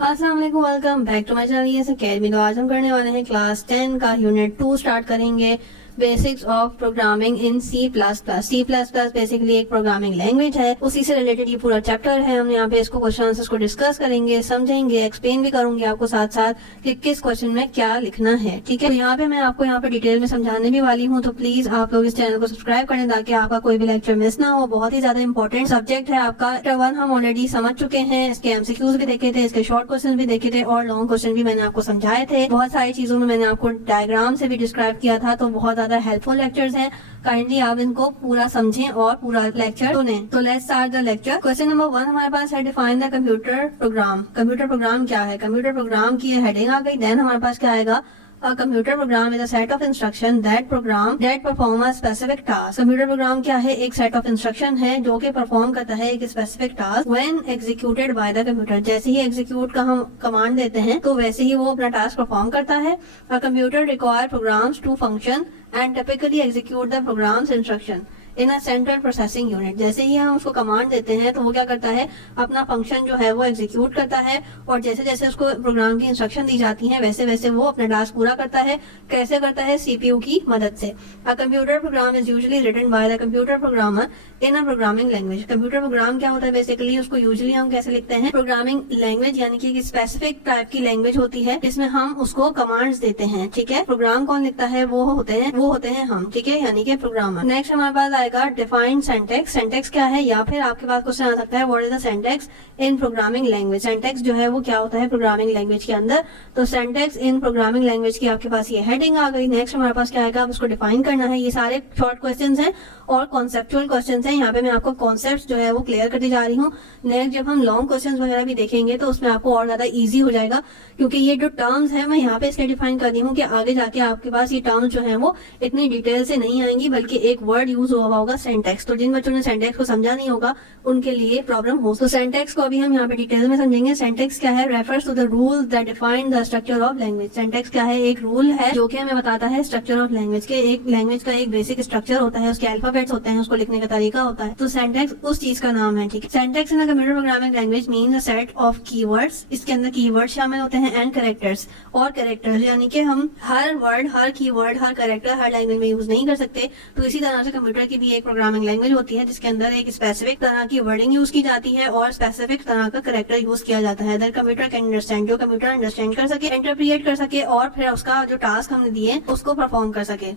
अस्सलाम वालेकुम, welcome back to my channel ये अकेडमी। तो आज हम करने वाले हैं क्लास 10 का यूनिट 2 स्टार्ट करेंगे। Basics of programming in C plus plus. C plus plus basically एक प्रोग्रामिंग लैंग्वेज है, उसी से रिलेटेड ये पूरा चैप्टर है। हम यहाँ पे इसको क्वेश्चन आंसर्स को डिस्कस करेंगे, समझेंगे, एक्सप्लेन भी करूंगी आपको साथ साथ कि किस क्वेश्चन में क्या लिखना है। ठीक है, तो यहाँ पे मैं आपको यहाँ पे डिटेल में समझाने भी वाली हूँ, तो प्लीज आप लोग इस चैनल को सब्सक्राइब करें ताकि आपका कोई भी लेक्चर मिस ना हो। बहुत ही ज्यादा इंपॉर्टेंट सब्जेक्ट है आपका। चैप्टर 1 हम ऑलरेडी समझ चुके हैं, इसके एमसीक्यूज भी देखे थे, इसके शॉर्ट क्वेश्चन भी देखे थे और लॉन्ग क्वेश्चन भी मैंने आपको समझाए थे। बहुत सारी चीजों में मैंने आपको डायग्राम से भी डिस्क्राइब किया था, तो बहुत ज्यादा हेल्पफुल लेक्चर्स हैं। काइंडली आप इनको पूरा समझें और पूरा लेक्चर सुनें। तो let's start the lecture. Question number 1 हमारे पास है, define the computer program. Computer program क्या है? कंप्यूटर प्रोग्राम की हेडिंग आ गई। देन हमारे पास क्या आएगा? A computer program is a set of instruction that perform a specific task. Computer program क्या है? एक set of instruction है जो कि perform करता है एक specific task when executed by the computer. जैसे ही execute का हम command देते हैं तो वैसे ही वो अपना task perform करता है। A computer require programs to function and typically execute the program's instruction in a central processing unit. जैसे ही हम उसको कमांड देते हैं तो वो क्या करता है? अपना फंक्शन जो है वो एग्जीक्यूट करता है और जैसे जैसे उसको प्रोग्राम की इंस्ट्रक्शन दी जाती हैं वैसे वैसे वो अपना टास्क पूरा करता है। कैसे करता है? सीपीयू की मदद से। A computer program is usually written by the computer programmer in a programming language. Computer program क्या होता है? बेसिकली उसको यूजुअली हम कैसे लिखते हैं? प्रोग्रामिंग लैंग्वेज, यानी कि एक स्पेसिफिक टाइप की लैंग्वेज होती है जिसमें हम उसको कमांड्स देते हैं। ठीक है, प्रोग्राम कौन लिखता है? वो होते हैं हम। ठीक है, यानी कि प्रोग्रामर। नेक्स्ट हमारे पास आएगा डिफाइन सिंटैक्स। सिंटैक्स क्या है? या फिर आपके पास क्वेश्चन आ सकता है what is the syntax in programming language. Syntax जो है वो क्या होता है प्रोग्रामिंग लैंग्वेज के अंदर? तो सिंटैक्स इन प्रोग्रामिंग लैंग्वेज की आपके पास ये हेडिंग आ गई। नेक्स्ट हमारे पास क्या आएगा? अब उसको डिफाइन करना है। ये सारे शॉर्ट क्वेश्चंस हैं और कॉन्सेप्चुअल क्वेश्चंस हैं। यहाँ पे मैं आपको कॉन्सेप्ट जो है वो क्लियर करती जा रही हूँ। नेक्स्ट जब हम लॉन्ग क्वेश्चंस वगैरह भी देखेंगे तो उसमें आपको और ज्यादा इजी हो जाएगा, क्योंकि ये जो टर्म्स है मैं यहाँ पे इसलिए डिफाइन कर रही हूँ कि आगे जाके आपके पास ये टर्म्स जो है वो इतनी डिटेल से नहीं आएंगी, बल्कि एक वर्ड यूज हुआ होगा सिंटैक्स। तो जिन बच्चों ने सिंटैक्स को समझा नहीं होगा उनके लिए प्रॉब्लम हो। तो सिंटैक्स को अभी हम यहाँ पे डिटेल में समझेंगे। सिंटैक्स क्या है? Refers to the rules that define the structure of language. Syntax क्या है? एक रूल है जो कि हमें बताता है स्ट्रक्चर ऑफ लैंग्वेज के। एक लैंग्वेज का एक बेसिक स्ट्रक्चर होता है, उसके अल्फाबेट्स होते हैं, उसको लिखने का तरीका होता है। तो सिंटैक्स उस चीज का नाम है। ठीक है, syntax in a computer programming language means a set of keywords. इसके अंदर कीवर्ड शामिल होते हैं एंड कैरेक्टर्स। और कैरेक्टर्स यानी कि हम हर वर्ड, हर कीवर्ड, हर कैरेक्टर हर लैंग्वेज में यूज नहीं कर सकते। तो इसी तरह से कंप्यूटर की भी एक प्रोग्रामिंग लैंग्वेज होती है जिसके अंदर एक स्पेसिफिक तरह की वर्डिंग यूज की जाती है और स्पेसिफिक तरह का कैरेक्टर यूज किया जाता है। दैट कंप्यूटर कैन अंडरस्टैंड, जो कंप्यूटर अंडरस्टैंड कर सके, इंटरप्रिएट कर सके और फिर उसका जो टास्क हमने दिए उसको परफॉर्म कर सके।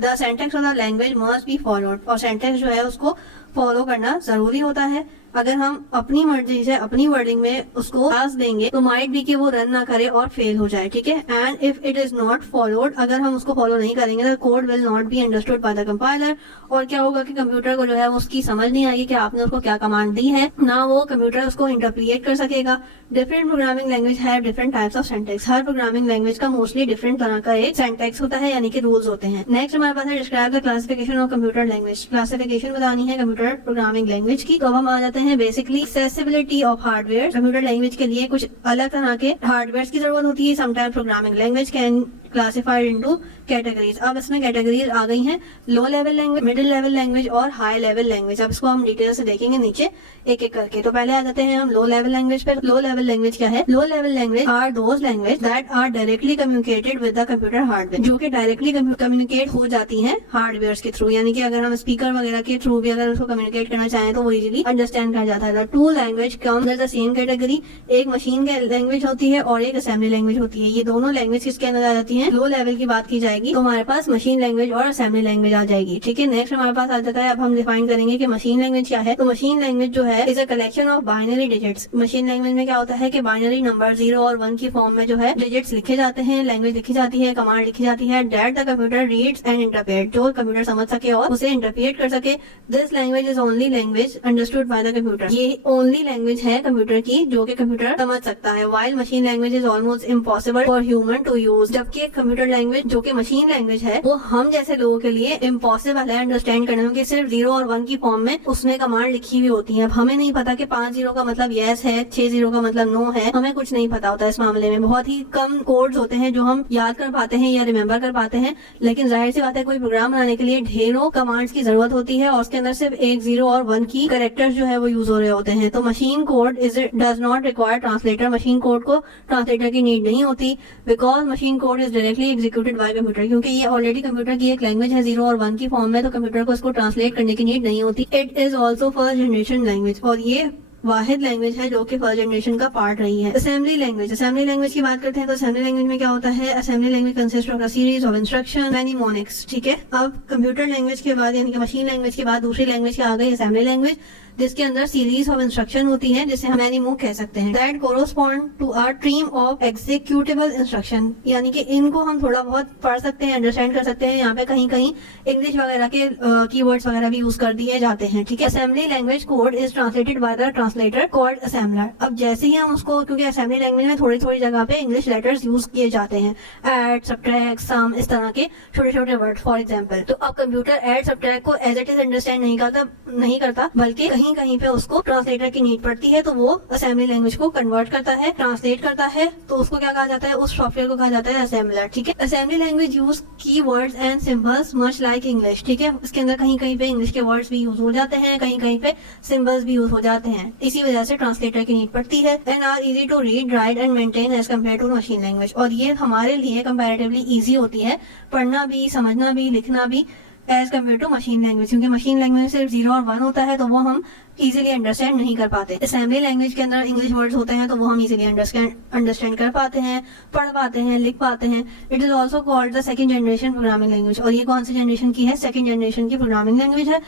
The syntax of the language must be followed. और सिंटैक्स जो है उसको फॉलो करना जरूरी होता है। अगर हम अपनी मर्जी से अपनी वर्डिंग में उसको टास्क देंगे तो माइट भी कि वो रन ना करे और फेल हो जाए। ठीक है, and if it is not followed, अगर हम उसको फॉलो नहीं करेंगे तो code will not be understood by the compiler. और क्या होगा कि कंप्यूटर को जो है उसकी समझ नहीं आएगी कि आपने उसको क्या कमांड दी है, ना वो कंप्यूटर उसको इंटरप्रिएट कर सकेगा। Different programming language have different types of syntax. Her programming language का मोस्टली डिफरेंट तरह का एक सिंटैक्स होता है, यानी कि रूल्स होते हैं। नेक्स्ट हमारे पास है describe the classification of computer language. Classification बतानी है कंप्यूटर प्रोग्रामिंग लैंग्वेज की। तो अब हम आ जाते हैं basically accessibility of hardware. Computer language के लिए कुछ अलग तरह के हार्डवेयर की जरूरत होती है। Sometime programming language can classified into categories. अब इसमें कैटेगरीज आ गई हैं, लो level language, middle level language और हाई लेवल लैंग्वेज। अब इसको हम डिटेल से देखेंगे नीचे एक एक करके। तो पहले आ जाते हैं हम लो लेवल लैंग्वेज पर। लो लेवल लैंग्वेज क्या है? Low level language are those language that are directly communicated with the computer hardware, जो कि डायरेक्टली कम्युनिकेट हो जाती हैं हार्डवेयर के थ्रू। यानी कि अगर हम स्पीकर वगैरह के थ्रू भी अगर उसको कम्युनिकेट करना चाहें तो वो इजीली अंडरस्टैंड कर जाता है। Two language come the same category. एक मशीन की लैंग्वेज होती है और एक असेंबली लैंग्वेज होती है। ये दोनों लैंग्वेज किसके अंदर आ जाती है? लो लेवल की बात की जाएगी तो हमारे पास मशीन लैंग्वेज और असेंबली लैंग्वेज आ जाएगी। ठीक है, नेक्स्ट हमारे पास आ जाता है, अब हम डिफाइन करेंगे कि मशीन लैंग्वेज क्या है। तो मशीन लैंग्वेज जो है is a collection of binary digits. Machine language में क्या होता है कि बाइनरी नंबर 0 और 1 की फॉर्म में जो है डिजिट्स लिखे जाते हैं, लैंग्वेज लिखी जाती है, कमांड लिखी जाती है that the computer reads and interpret, जो कंप्यूटर समझ सके और उसे इंटरप्रेट कर सके। This language is only language understood by the computer. ये ओनली लैंग्वेज है कंप्यूटर की जो कि कंप्यूटर समझ सकता है। While machine language is almost impossible for human to use, जबकि कंप्यूटर लैंग्वेज जो कि मशीन लैंग्वेज है वो हम जैसे लोगों के लिए इम्पॉसिबल है अंडरस्टैंड करने में, कि सिर्फ 0 और 1 की फॉर्म में उसमें कमांड लिखी हुई होती है। अब हमें नहीं पता कि 5 0 का मतलब यस है, 6 0 का मतलब नो है, हमें कुछ नहीं पता होता इस मामले में। बहुत ही कम कोड्स होते हैं जो हम याद कर पाते हैं या रिमेम्बर कर पाते हैं, लेकिन जाहिर सी बात है कोई प्रोग्राम बनाने के लिए ढेरों कमांड्स की जरूरत होती है और उसके अंदर सिर्फ एक 0 और 1 की कैरेक्टर्स जो है वो यूज हो रहे होते हैं। तो machine code does not require translator, machine code को ट्रांसलेटर की नीड नहीं होती, because machine code is directly executed by computer, क्योंकि ये ऑलरेडी कंप्यूटर की एक लैंग्वेज है 0 और 1 की फॉर्म में, तो कंप्यूटर को इसको ट्रांसलेट करने की नीड नहीं होती। It is also first generation language, और ये वाहिद लैंग्वेज है जो कि फर्स्ट जनरेशन का पार्ट रही है। असेंबली लैंग्वेज, असेंबली लैंग्वेज की बात करते हैं तो असेंबली लैंग्वेज में क्या होता है? Assembly language consist of a series of instruction mnemonics, ठीक है। अब कंप्यूटर लैंग्वेज के बाद यानी कि मशीन लैंग्वेज के बाद दूसरी लैंग्वेज क्या आ गई? असेंबली लैंग्वेज, जिसके अंदर सीरीज ऑफ इंस्ट्रक्शन होती है जिसे हम मैनीमो कह सकते हैं। That correspond to a stream of executable instruction, यानी कि इनको हम थोड़ा बहुत पढ़ सकते हैं, अंडरस्टैंड कर सकते हैं। यहाँ पे कहीं कहीं इंग्लिश वगैरह के कीवर्ड्स वगैरह भी यूज कर दिए जाते हैं, ठीक है। Assembly language code is translated by the translator called assembler. अब जैसे ही हम उसको, क्योंकि असेंबली लैंग्वेज में थोड़ी थोड़ी जगह पे इंग्लिश लेटर्स यूज किए जाते हैं, ऐड, सब्ट्रैक्ट, सम, इस तरह के छोटे छोटे वर्ड फॉर एग्जाम्पल। तो अब कंप्यूटर ऐड सब्ट्रैक्ट को एज इट इज अंडरस्टैंड नहीं करता, बल्कि कहीं कहीं पे उसको ट्रांसलेटर की नीड पड़ती है, तो वो असेंबली लैंग्वेज को कन्वर्ट करता है, ट्रांसलेट करता है, तो उसको क्या कहा जाता है? उस सॉफ्टवेयर को कहा जाता है असेंबलर, ठीक है। Assembly language use keywords and symbols much like English, ठीक है। इसके अंदर कहीं कहीं पे इंग्लिश के वर्ड्स भी यूज हो जाते हैं, कहीं कहीं पे सिंबल्स भी यूज हो जाते हैं, इसी वजह से ट्रांसलेटर की नीड पड़ती है। And are easy to read, write and maintain as compare to machine language, और ये हमारे लिए कंपैरेटिवली इजी होती है पढ़ना भी, समझना भी, लिखना भी as compare to machine language, क्योंकि मशीन लैंग्वेज में सिर्फ 0 और 1 होता है, तो वो हम इजीली अंडरस्टैंड नहीं कर पाते। असेंबली लैंग्वेज के अंदर इंग्लिश वर्ड्स होते हैं, तो वो हम इजीली अंडरस्टैंड कर पाते हैं, पढ़ पाते हैं, लिख पाते हैं। It is also called the second generation programming language, और ये कौन सी जनरेशन की है? सेकंड जनरेशन की प्रोग्रामिंग लैंग्वेज है।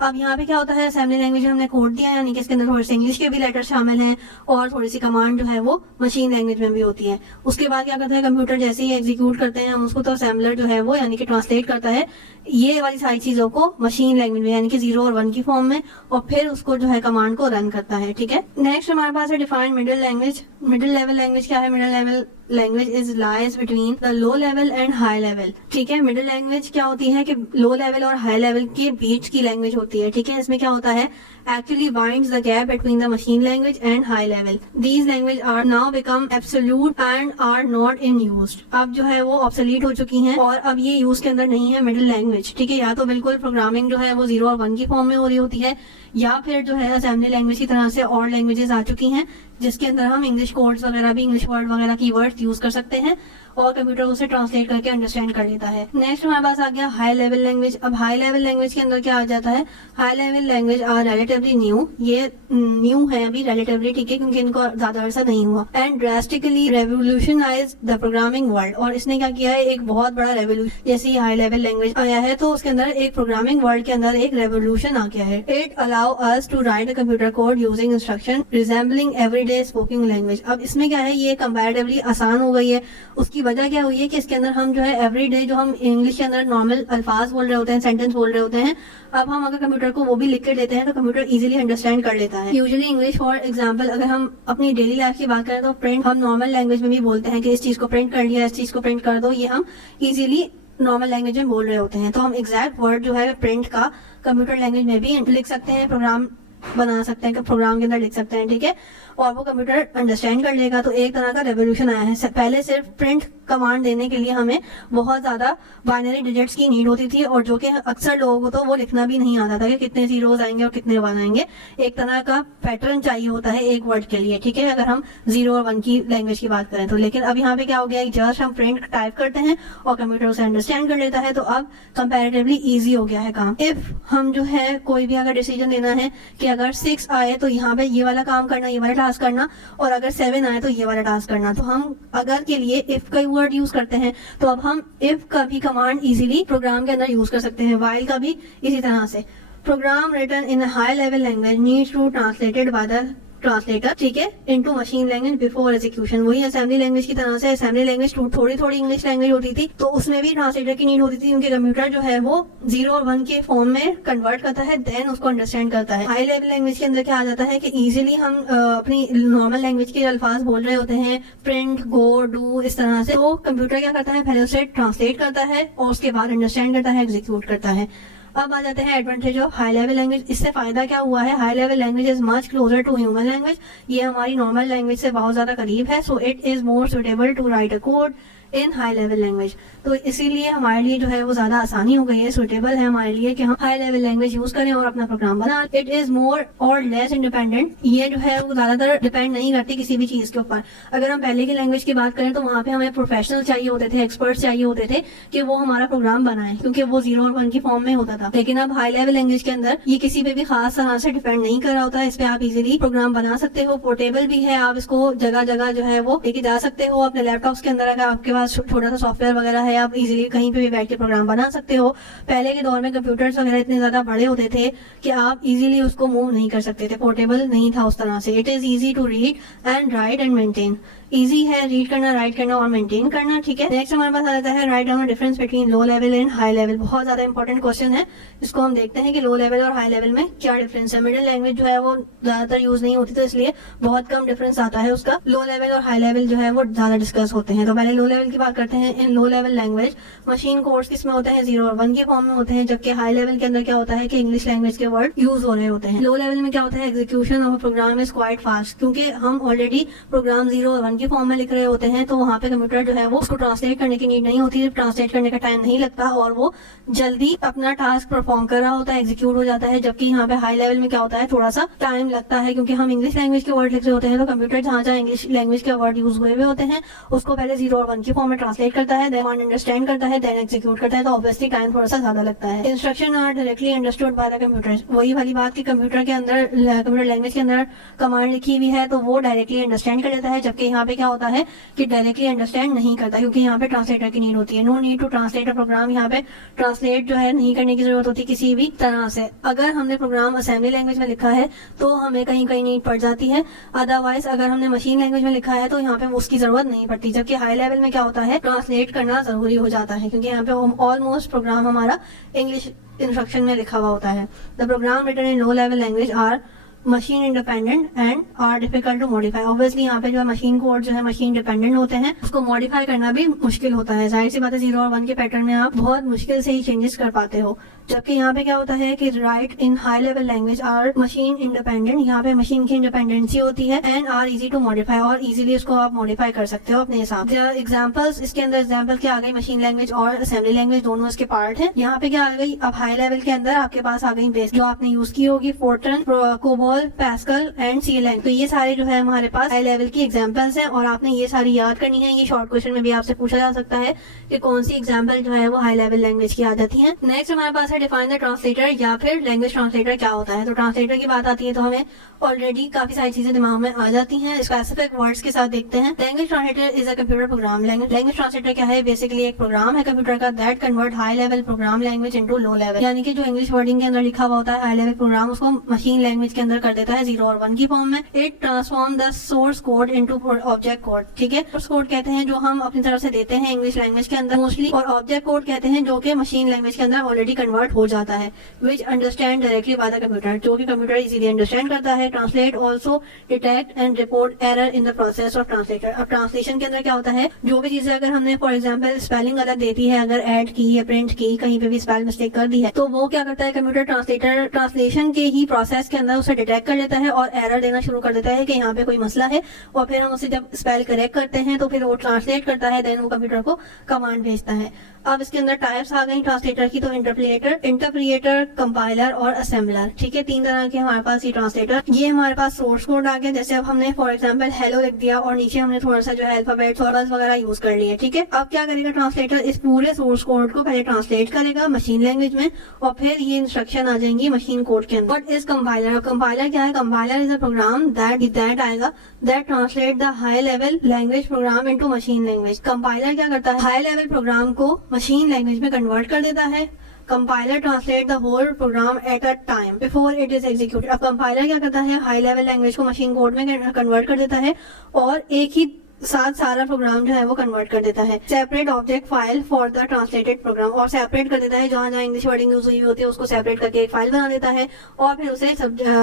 अब यहाँ पे क्या होता है? असेंबली लैंग्वेज में हमने कोड दिया है, यानी कि इसके अंदर थोड़े से इंग्लिश के भी लेटर शामिल हैं और थोड़ी सी कमांड जो है वो मशीन लैंग्वेज में भी होती है। उसके बाद क्या करता है कंप्यूटर? जैसे ही एग्जीक्यूट करते हैं हम उसको, तो असेंबलर जो है वो यानी कि ट्रांसलेट करता है ये वाली सारी चीजों को मशीन लैंग्वेज में, यानी कि 0 और 1 की फॉर्म में, और फिर उसको जो है कमांड को रन करता है, ठीक है। नेक्स्ट हमारे पास है defined middle language. Middle level language क्या है? मिडिल लेवल लैंग्वेज is lies between the low level and high level, ठीक है। मिडिल लैंग्वेज क्या होती है कि लो लेवल और हाई लेवल के बीच की लैंग्वेज होती है, ठीक है। इसमें क्या होता है? actually binds the gap between the machine language and high level. These language are now become absolute and are not in use. अब जो है वो obsolete हो चुकी हैं और अब ये यूज के अंदर नहीं है मिडिल लैंग्वेज, ठीक है। या तो बिल्कुल प्रोग्रामिंग जो है वो 0 और 1 की फॉर्म में हो रही होती है, या फिर जो है असेंबली लैंग्वेज की तरह से और लैंग्वेजेस आ चुकी हैं जिसके अंदर हम इंग्लिश कोड्स वगैरह भी, इंग्लिश वर्ड वगैरह की वर्ड्स यूज कर सकते हैं और कंप्यूटर उसे ट्रांसलेट करके अंडरस्टैंड कर लेता है। नेक्स्ट हमारे पास आ गया हाई लेवल लैंग्वेज। अब हाई लेवल लैंग्वेज के अंदर क्या आ जाता है? High level language are relatively new, ये न्यू है अभी रिलेटिवली, ठीक है, क्योंकि इनको ज्यादा अरसा नहीं हुआ। And drastically revolutionise the programming world, और इसने क्या किया है? एक बहुत बड़ा रेवोल्यूशन, जैसे हाई लेवल लैंग्वेज आया है तो उसके अंदर एक प्रोग्रामिंग वर्ल्ड के अंदर एक रेवोल्यूशन आ गया है। It allow us to write a computer code using instruction resembling everyday spoken language. अब इसमें क्या है? ये कंपैरेटिवली आसान हो गई है। उसकी वजह क्या हुई है कि इसके अंदर हम जो है एवरीडे जो हम इंग्लिश के अंदर नॉर्मल अल्फाज बोल रहे होते हैं, सेंटेंस बोल रहे होते हैं, अब हम अगर कंप्यूटर को वो भी लिख के देते हैं तो कंप्यूटर इजीली अंडरस्टैंड कर लेता है। यूजुअली इंग्लिश फॉर एग्जांपल अगर हम अपनी डेली लाइफ की बात करें तो प्रिंट हम नॉर्मल लैंग्वेज में भी बोलते हैं कि इस चीज को प्रिंट कर लिया, इस चीज को प्रिंट कर दो, ये हम इजीली नॉर्मल लैंग्वेज में बोल रहे होते हैं। तो हम एग्जैक्ट वर्ड जो है प्रिंट का कंप्यूटर लैंग्वेज में भी लिख सकते हैं, प्रोग्राम बना सकते हैं, प्रोग्राम के अंदर लिख सकते हैं, ठीक है, और वो कंप्यूटर अंडरस्टैंड कर लेगा। तो एक तरह का रेवोल्यूशन आया है। पहले सिर्फ प्रिंट कमांड देने के लिए हमें बहुत ज्यादा बाइनरी डिजिट्स की नीड होती थी और जो कि अक्सर लोगों को तो वो लिखना भी नहीं आता था कि कितने जीरोस आएंगे और कितने 1 आएंगे। एक तरह का पैटर्न चाहिए होता है एक वर्ड के लिए, ठीक है, अगर हम 0 और 1 की लैंग्वेज की बात करें तो। लेकिन अब यहाँ पे क्या हो गया? जस्ट हम प्रिंट टाइप करते हैं और कंप्यूटर उसे अंडरस्टैंड कर लेता है, तो अब कंपैरेटिवली इजी हो गया है काम। इफ हम जो है कोई भी अगर डिसीजन लेना है कि अगर 6 आए तो यहाँ पे ये वाला काम करना, ये वाला टास्क करना, और अगर 7 आए तो ये वाला टास्क करना, तो हम अगर के लिए इफ का वर्ड यूज करते हैं तो अब हम इफ का भी कमांड इजीली प्रोग्राम के अंदर यूज कर सकते हैं, व्हाइल का भी इसी तरह से। Program written in high level language needs to translated by the translator, ठीक है, into machine language before execution. वही असेंबली लैंग्वेज की तरह से असेंबली लैंग्वेज थोड़ी थोड़ी इंग्लिश लैंग्वेज होती थी, तो उसमें भी ट्रांसलेटर की नीड होती थी, क्योंकि कंप्यूटर जो है वो 0 और 1 के फॉर्म में कन्वर्ट करता है, देन उसको अंडरस्टैंड करता है। हाई लेवल लैंग्वेज के अंदर क्या आ जाता है कि इजीली हम अपनी नॉर्मल लैंग्वेज के अल्फाज बोल रहे होते हैं, प्रिंट, गो, डू, इस तरह से, तो कंप्यूटर क्या करता है, पहले उसे ट्रांसलेट करता है और उसके बाद अंडरस्टैंड करता है, एग्जीक्यूट करता है। अब आ जाते हैं advantage of high level language. इससे फायदा क्या हुआ है, हाई लेवल लैंग्वेज is much closer to human language. ये हमारी नॉर्मल लैंग्वेज से बहुत ज्यादा करीब है, so it is more suitable to write a code in high level language. तो इसीलिए हमारे लिए जो है वो ज्यादा आसानी हो गई है, सुटेबल है हमारे लिए कि हम हाई लेवल लैंग्वेज यूज करें और अपना प्रोग्राम बनाएं। इट इज मोर और लेस इंडिपेंडेंट। ये जो है वो ज्यादातर डिपेंड नहीं करती किसी भी चीज के ऊपर। अगर हम पहले की लैंग्वेज की बात करें तो वहाँ पे हमें प्रोफेशनल चाहिए होते थे, एक्सपर्ट्स चाहिए होते थे कि वो हमारा प्रोग्राम बनाए, क्योंकि वो 0 और 1 की फॉर्म में होता था। लेकिन अब हाई लेवल लैंग्वेज के अंदर ये किसी पे भी खास तरह से डिपेंड नहीं कर रहा होता है। इस पे आप इजीली प्रोग्राम बना सकते हो, पोर्टेबल भी है, आप इसको जगह जगह जो है वो लेके जा सकते हो अपने लैपटॉप्स के अंदर। अगर आपके पास छोटा सा सॉफ्टवेयर वगैरह है, आप इजीली कहीं पे भी बैठ के प्रोग्राम बना सकते हो। पहले के दौर में कंप्यूटर्स वगैरह इतने ज्यादा बड़े होते थे कि आप इजीली उसको मूव नहीं कर सकते थे, पोर्टेबल नहीं था उस तरह से। It is easy to read and write and maintain. Easy है रीड करना, राइट करना और मेंटेन करना, ठीक है। नेक्स्ट हमारे पास आ जाता है write down difference between low level and high level. बहुत ज्यादा इंपॉर्टेंट क्वेश्चन है, इसको हम देखते हैं कि लो लेवल और हाई लेवल में क्या डिफरेंस है। मिडिल लैंग्वेज जो है वो ज्यादातर यूज नहीं होती, तो इसलिए बहुत कम डिफरेंस आता है उसका। लो लेवल और हाई लेवल जो है वो ज्यादा डिस्कस होते हैं। तो पहले लो लेवल की बात करते हैं। इन low level language machine codes किसमें होते हैं, 0 और 1 के फॉर्म में होते हैं, जबकि हाई लेवल के अंदर क्या होता है कि इंग्लिश लैंग्वेज के वर्ड यूज हो रहे होते हैं। लो लेवल में क्या होता है, execution of program is quite fast, क्योंकि हम ऑलरेडी प्रोग्राम 0 और 1 के फॉर्म में लिख रहे होते हैं, तो वहाँ पे कंप्यूटर जो है वो उसको ट्रांसलेट करने की नीड नहीं होती, ट्रांसलेट करने का टाइम नहीं लगता और वो जल्दी अपना टास्क परफॉर्म कर रहा होता है, एग्जीक्यूट हो जाता है। जबकि यहाँ पे हाई लेवल में क्या होता है, थोड़ा सा टाइम लगता है, क्योंकि हम इंग्लिश लैंग्वेज के वर्ड लिख रहे होते हैं, तो कंप्यूटर जहाँ जहाँ इंग्लिश लैंग्वेज के वर्ड यूज हुए होते हैं उसको पहले 0 और 1 की फॉर्म में ट्रांसलेट करता है, देन अंडरस्टैंड करता है, देन एग्जीक्यूट करता है, तो ऑब्वियसली टाइम थोड़ा सा ज्यादा लगता है। Instruction are directly understood by the computer. वही वाली बात की कंप्यूटर के अंदर, कंप्यूटर लैंग्वेज के अंदर कमांड लिखी हुई है तो वो डायरेक्टली अंडरस्टैंड कर लेता है, जबकि यहाँ पे क्या होता है कि डायरेक्टली अंडरस्टैंड नहीं करता, क्योंकि यहाँ पे ट्रांसलेटर की नीड होती है। No need to translate a program. यहाँ पे ट्रांसलेट जो है नहीं करने की जरूरत होती किसी भी तरह से। अगर हमने प्रोग्राम असेंबली लैंग्वेज में लिखा है तो हमें कहीं कहीं नीड पड़ जाती है, अदरवाइज अगर हमने मशीन लैंग्वेज में लिखा है तो यहाँ पे उसकी जरूरत नहीं पड़ती। जबकि हाई लेवल में क्या होता है, ट्रांसलेट करना जरूरी हो जाता है, क्योंकि यहाँ पे ऑलमोस्ट प्रोग्राम हमारा इंग्लिश इंस्ट्रक्शन में लिखा हुआ होता है। The program written in low level language are machine independent and are difficult to modify. Obviously यहाँ पे जो है मशीन कोड जो है मशीन डिपेंडेंट होते हैं, उसको मॉडिफाई करना भी मुश्किल होता है। जाहिर सी बात है 0 और 1 के पैटर्न में आप बहुत मुश्किल से ही चेंजेस कर पाते हो। जबकि यहाँ पे क्या होता है कि write in high level language are machine independent. यहाँ पे मशीन की इंडिपेंडेंसी होती है and are easy to modify, और इजीली उसको आप मॉडिफाई कर सकते हो अपने हिसाब से। एग्जाम्पल्स, इसके अंदर एग्जाम्पल क्या आ गई, मशीन लैंग्वेज और असेंबली लैंग्वेज दोनों इसके पार्ट है। यहाँ पे क्या आ गई, अब हाई लेवल के अंदर आपके पास आ गई बेस जो आपने यूज की होगी, फोर्ट्रन, कोबोल, पैस्कल एंड सीलैंग। तो ये सारे जो है हमारे पास हाई लेवल की एग्जाम्पल्स हैं और आपने ये सारी याद करनी है। ये शॉर्ट क्वेश्चन में भी आपसे पूछा जा सकता है कि कौन सी एग्जाम्पल जो है वो हाई लेवल लैंग्वेज की आ जाती है। नेक्स्ट हमारे पास है डिफाइन द ट्रांसलेटर या फिर लैंग्वेज ट्रांसलेटर क्या होता है। तो ट्रांसलेटर की बात आती है तो हमें ऑलरेडी काफी सारी चीजें दिमाग में आ जाती हैं। स्पेसिफिक वर्ड्स के साथ देखते हैं। Language translator is a computer programme. Language translator क्या है, बेसिकली एक प्रोग्राम है कंप्यूटर का that convert high level programme language into low level. यानी कि जो इंग्लिश वर्डिंग के अंदर लिखा हुआ होता है हाई लेवल प्रोग्राम, उसको मशीन लैंग्वेज के अंदर कर देता है 0 और 1 की फॉर्म में। It transform the source code into object code. ठीक है, सोर्स कोड कहते हैं जो हम अपनी तरफ से देते हैं इंग्लिश लैंग्वेज के अंदर मोस्टली, और ऑब्जेक्ट कोड कहते हैं जो कि मशीन लैंग्वेज के अंदर ऑलरेडी कन्वर्ट हो जाता है, which understand directly by the computer, जो कि कंप्यूटर इजीली अंडरस्टैंड करता है। Translate also detect and report error in the process of translator. अब ट्रांसलेशन के अंदर क्या होता है, जो भी चीजें अगर हमने फॉर एग्जाम्पल स्पेलिंग गलत देती है, अगर ऐड की या प्रिंट की, कहीं पे भी स्पेल मिस्टेक कर दी है, तो वो क्या करता है कंप्यूटर ट्रांसलेटर ट्रांसलेशन के ही प्रोसेस के अंदर उसे डिटेक्ट कर लेता है और एरर देना शुरू कर देता है कि यहाँ पे कोई मसला है, और फिर हम उसे जब स्पेल करेक्ट करते हैं तो फिर वो ट्रांसलेट करता है, देन वो कंप्यूटर को कमांड भेजता है। अब इसके अंदर टाइप्स आ गई ट्रांसलेटर की, तो इंटरप्रिएटर, कंपाइलर और असेंबलर। ठीक है, 3 तरह के हमारे पास ये ट्रांसलेटर। ये हमारे पास सोर्स कोड आ गया, जैसे अब हमने फॉर एग्जांपल हेलो लिख दिया और नीचे हमने थोड़ा सा जो है अल्फाबेट्स और बस वगैरह यूज कर लिए। ठीक है, अब क्या करेगा ट्रांसलेटर, इस पूरे सोर्स कोड को पहले ट्रांसलेट करेगा मशीन लैंग्वेज में और फिर ये इंस्ट्रक्शन आ जाएंगी मशीन कोड के अंदर। What is compiler? कंपाइलर क्या है? Compiler is a program that आएगा that translate the high level language program into machine language. Compiler क्या करता है, हाई लेवल प्रोग्राम को मशीन लैंग्वेज में कन्वर्ट कर देता है। Compiler translate the whole program at a time before it is executed. अब कंपाइलर क्या करता है, हाई लेवल लैंग्वेज को मशीन कोड में कन्वर्ट कर देता है और एक ही साथ सारा प्रोग्राम जो है वो कन्वर्ट कर देता है। Separate object file for the translated program, और सेपरेट कर देता है जहाँ जहाँ इंग्लिश वर्डिंग यूज हुई होती है उसको सेपरेट करके एक फाइल बना देता है और फिर उसे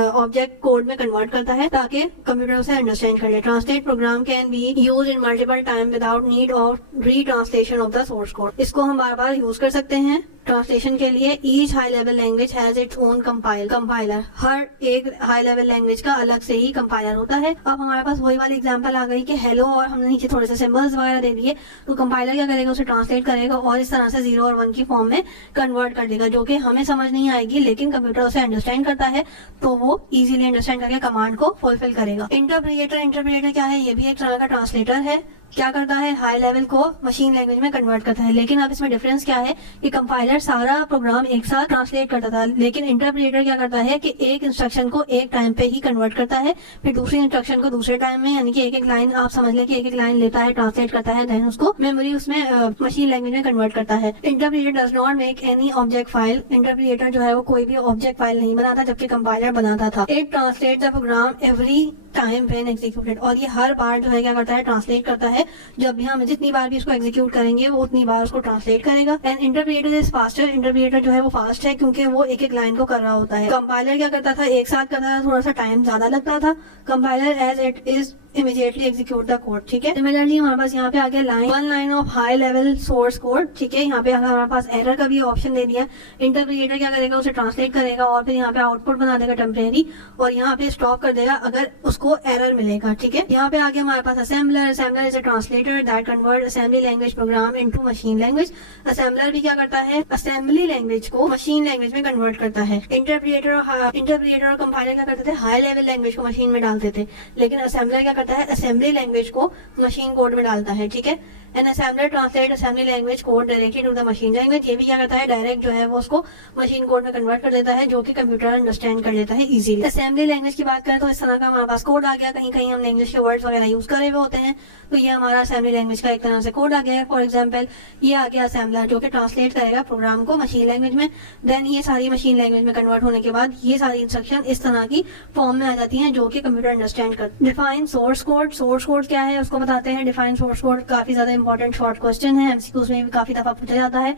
ऑब्जेक्ट कोड में कन्वर्ट करता है ताकि कंप्यूटर उसे अंडरस्टैंड कर ले। Translate program can be use in multiple time without need of retranslation of the source code. इसको हम बार बार यूज कर सकते हैं ट्रांसलेशन के लिए। Each high level language has its own compiler, हर एक हाई लेवल लैंग्वेज का अलग से ही कंपाइलर होता है। अब हमारे पास वही वाली एग्जांपल आ गई कि हेलो और हमने नीचे थोड़े से सिंबल्स वगैरह दे दिए, तो कंपाइलर क्या करेगा, उसे ट्रांसलेट करेगा और इस तरह से 0 और 1 की फॉर्म में कन्वर्ट कर देगा, जो कि हमें समझ नहीं आएगी लेकिन कंप्यूटर उसे अंडरस्टैंड करता है तो वो इजीली अंडरस्टैंड करके कमांड को फुलफिल करेगा। इंटरप्रिएटर क्या है, ये भी एक तरह का ट्रांसलेटर है। क्या करता है, हाई लेवल को मशीन लैंग्वेज में कन्वर्ट करता है। लेकिन अब इसमें डिफरेंस क्या है कि कंपाइलर सारा प्रोग्राम एक साथ ट्रांसलेट करता था, लेकिन इंटरप्रिएटर क्या करता है कि एक इंस्ट्रक्शन को एक टाइम पे ही कन्वर्ट करता है, फिर दूसरी इंस्ट्रक्शन को दूसरे टाइम में, यानी कि एक एक लाइन आप समझ लें कि एक एक लाइन लेता है, ट्रांसलेट करता है, देन उसको मेमोरी उसमें मशीन लैंग्वेज में कन्वर्ट करता है। Interpreter does not make any object file, interpreter जो है वो कोई भी ऑब्जेक्ट फाइल नहीं बनाता जबकि कंपाइलर बनाता था। It translate the program every time when executed, और ये हर बार जो है क्या करता है, ट्रांसलेट करता है। जब भी हम जितनी बार भी इसको एग्जीक्यूट करेंगे वो उतनी बार उसको ट्रांसलेट करेगा। एंड इंटरप्रिएटर इज फास्टर, इंटरप्रिएटर जो है वो फास्ट है क्योंकि वो एक एक लाइन को कर रहा होता है। कंपाइलर क्या करता था, एक साथ करता था, थोड़ा सा टाइम ज्यादा लगता था। Compiler as it is immediately execute the code, ठीक है। सिमिलरली हमारे पास यहाँ पे आ गया one line of high level source code, ठीक है। यहाँ पे हमारे पास एरर का भी ऑप्शन दे दिया। इंटरप्रिएटर क्या करेगा, उसे ट्रांसलेट करेगा और फिर यहाँ पे आउटपुट बना देगा टेम्परेरी और यहाँ पे स्टॉप कर देगा अगर उसको एरर मिलेगा, ठीक है। यहाँ पे आ गया हमारे पास assembler is a translator that convert assembly language program into machine language. Assembler भी क्या करता है, असेंबली लैंग्वेज को मशीन लैंग्वेज में कन्वर्ट करता है। इंटरप्रिएटर और कंपाइलर क्या करते थे, हाई लेवल लैंग्वेज को मशीन में डालते थे, लेकिन असेंबलर क्या करता है, असेंबली लैंग्वेज को मशीन कोड में डालता है, ठीक है। An assembler translate assembly language code directly to the machine language, ये भी क्या करता है, डायरेक्ट जो है वो उसको मशीन कोड में कन्वर्ट कर देता है जो कि कंप्यूटर अंडरस्टैंड कर लेता है इजीली। असेंबली लैंग्वेज की बात करें तो इस तरह का हमारे पास कोड आ गया, कहीं कहीं हमने इंग्लिश के वर्ड्स वगैरह यूज करे हुए होते हैं, तो ये हमारा असेंबली लैंग्वेज का एक तरह से कोड आ गया है। फॉर एग्जाम्पल ये आ गया असेंबलर जो कि ट्रांसलेट करेगा प्रोग्राम को मशीन लैंग्वेज में, देन ये सारी मशीन लैंग्वेज में कन्वर्ट होने के बाद ये सारी इंस्ट्रक्शन इस तरह की फॉर्म में आ जाती हैं जो कि कंप्यूटर अंडरस्टैंड कर। Define source code, source code क्या है उसको बताते हैं। डिफाइन सोर्स कोड काफी ज्यादा इंपॉर्टेंट शॉर्ट क्वेश्चन है, एमसीक्यूज में भी काफी दफा पूछा जाता है।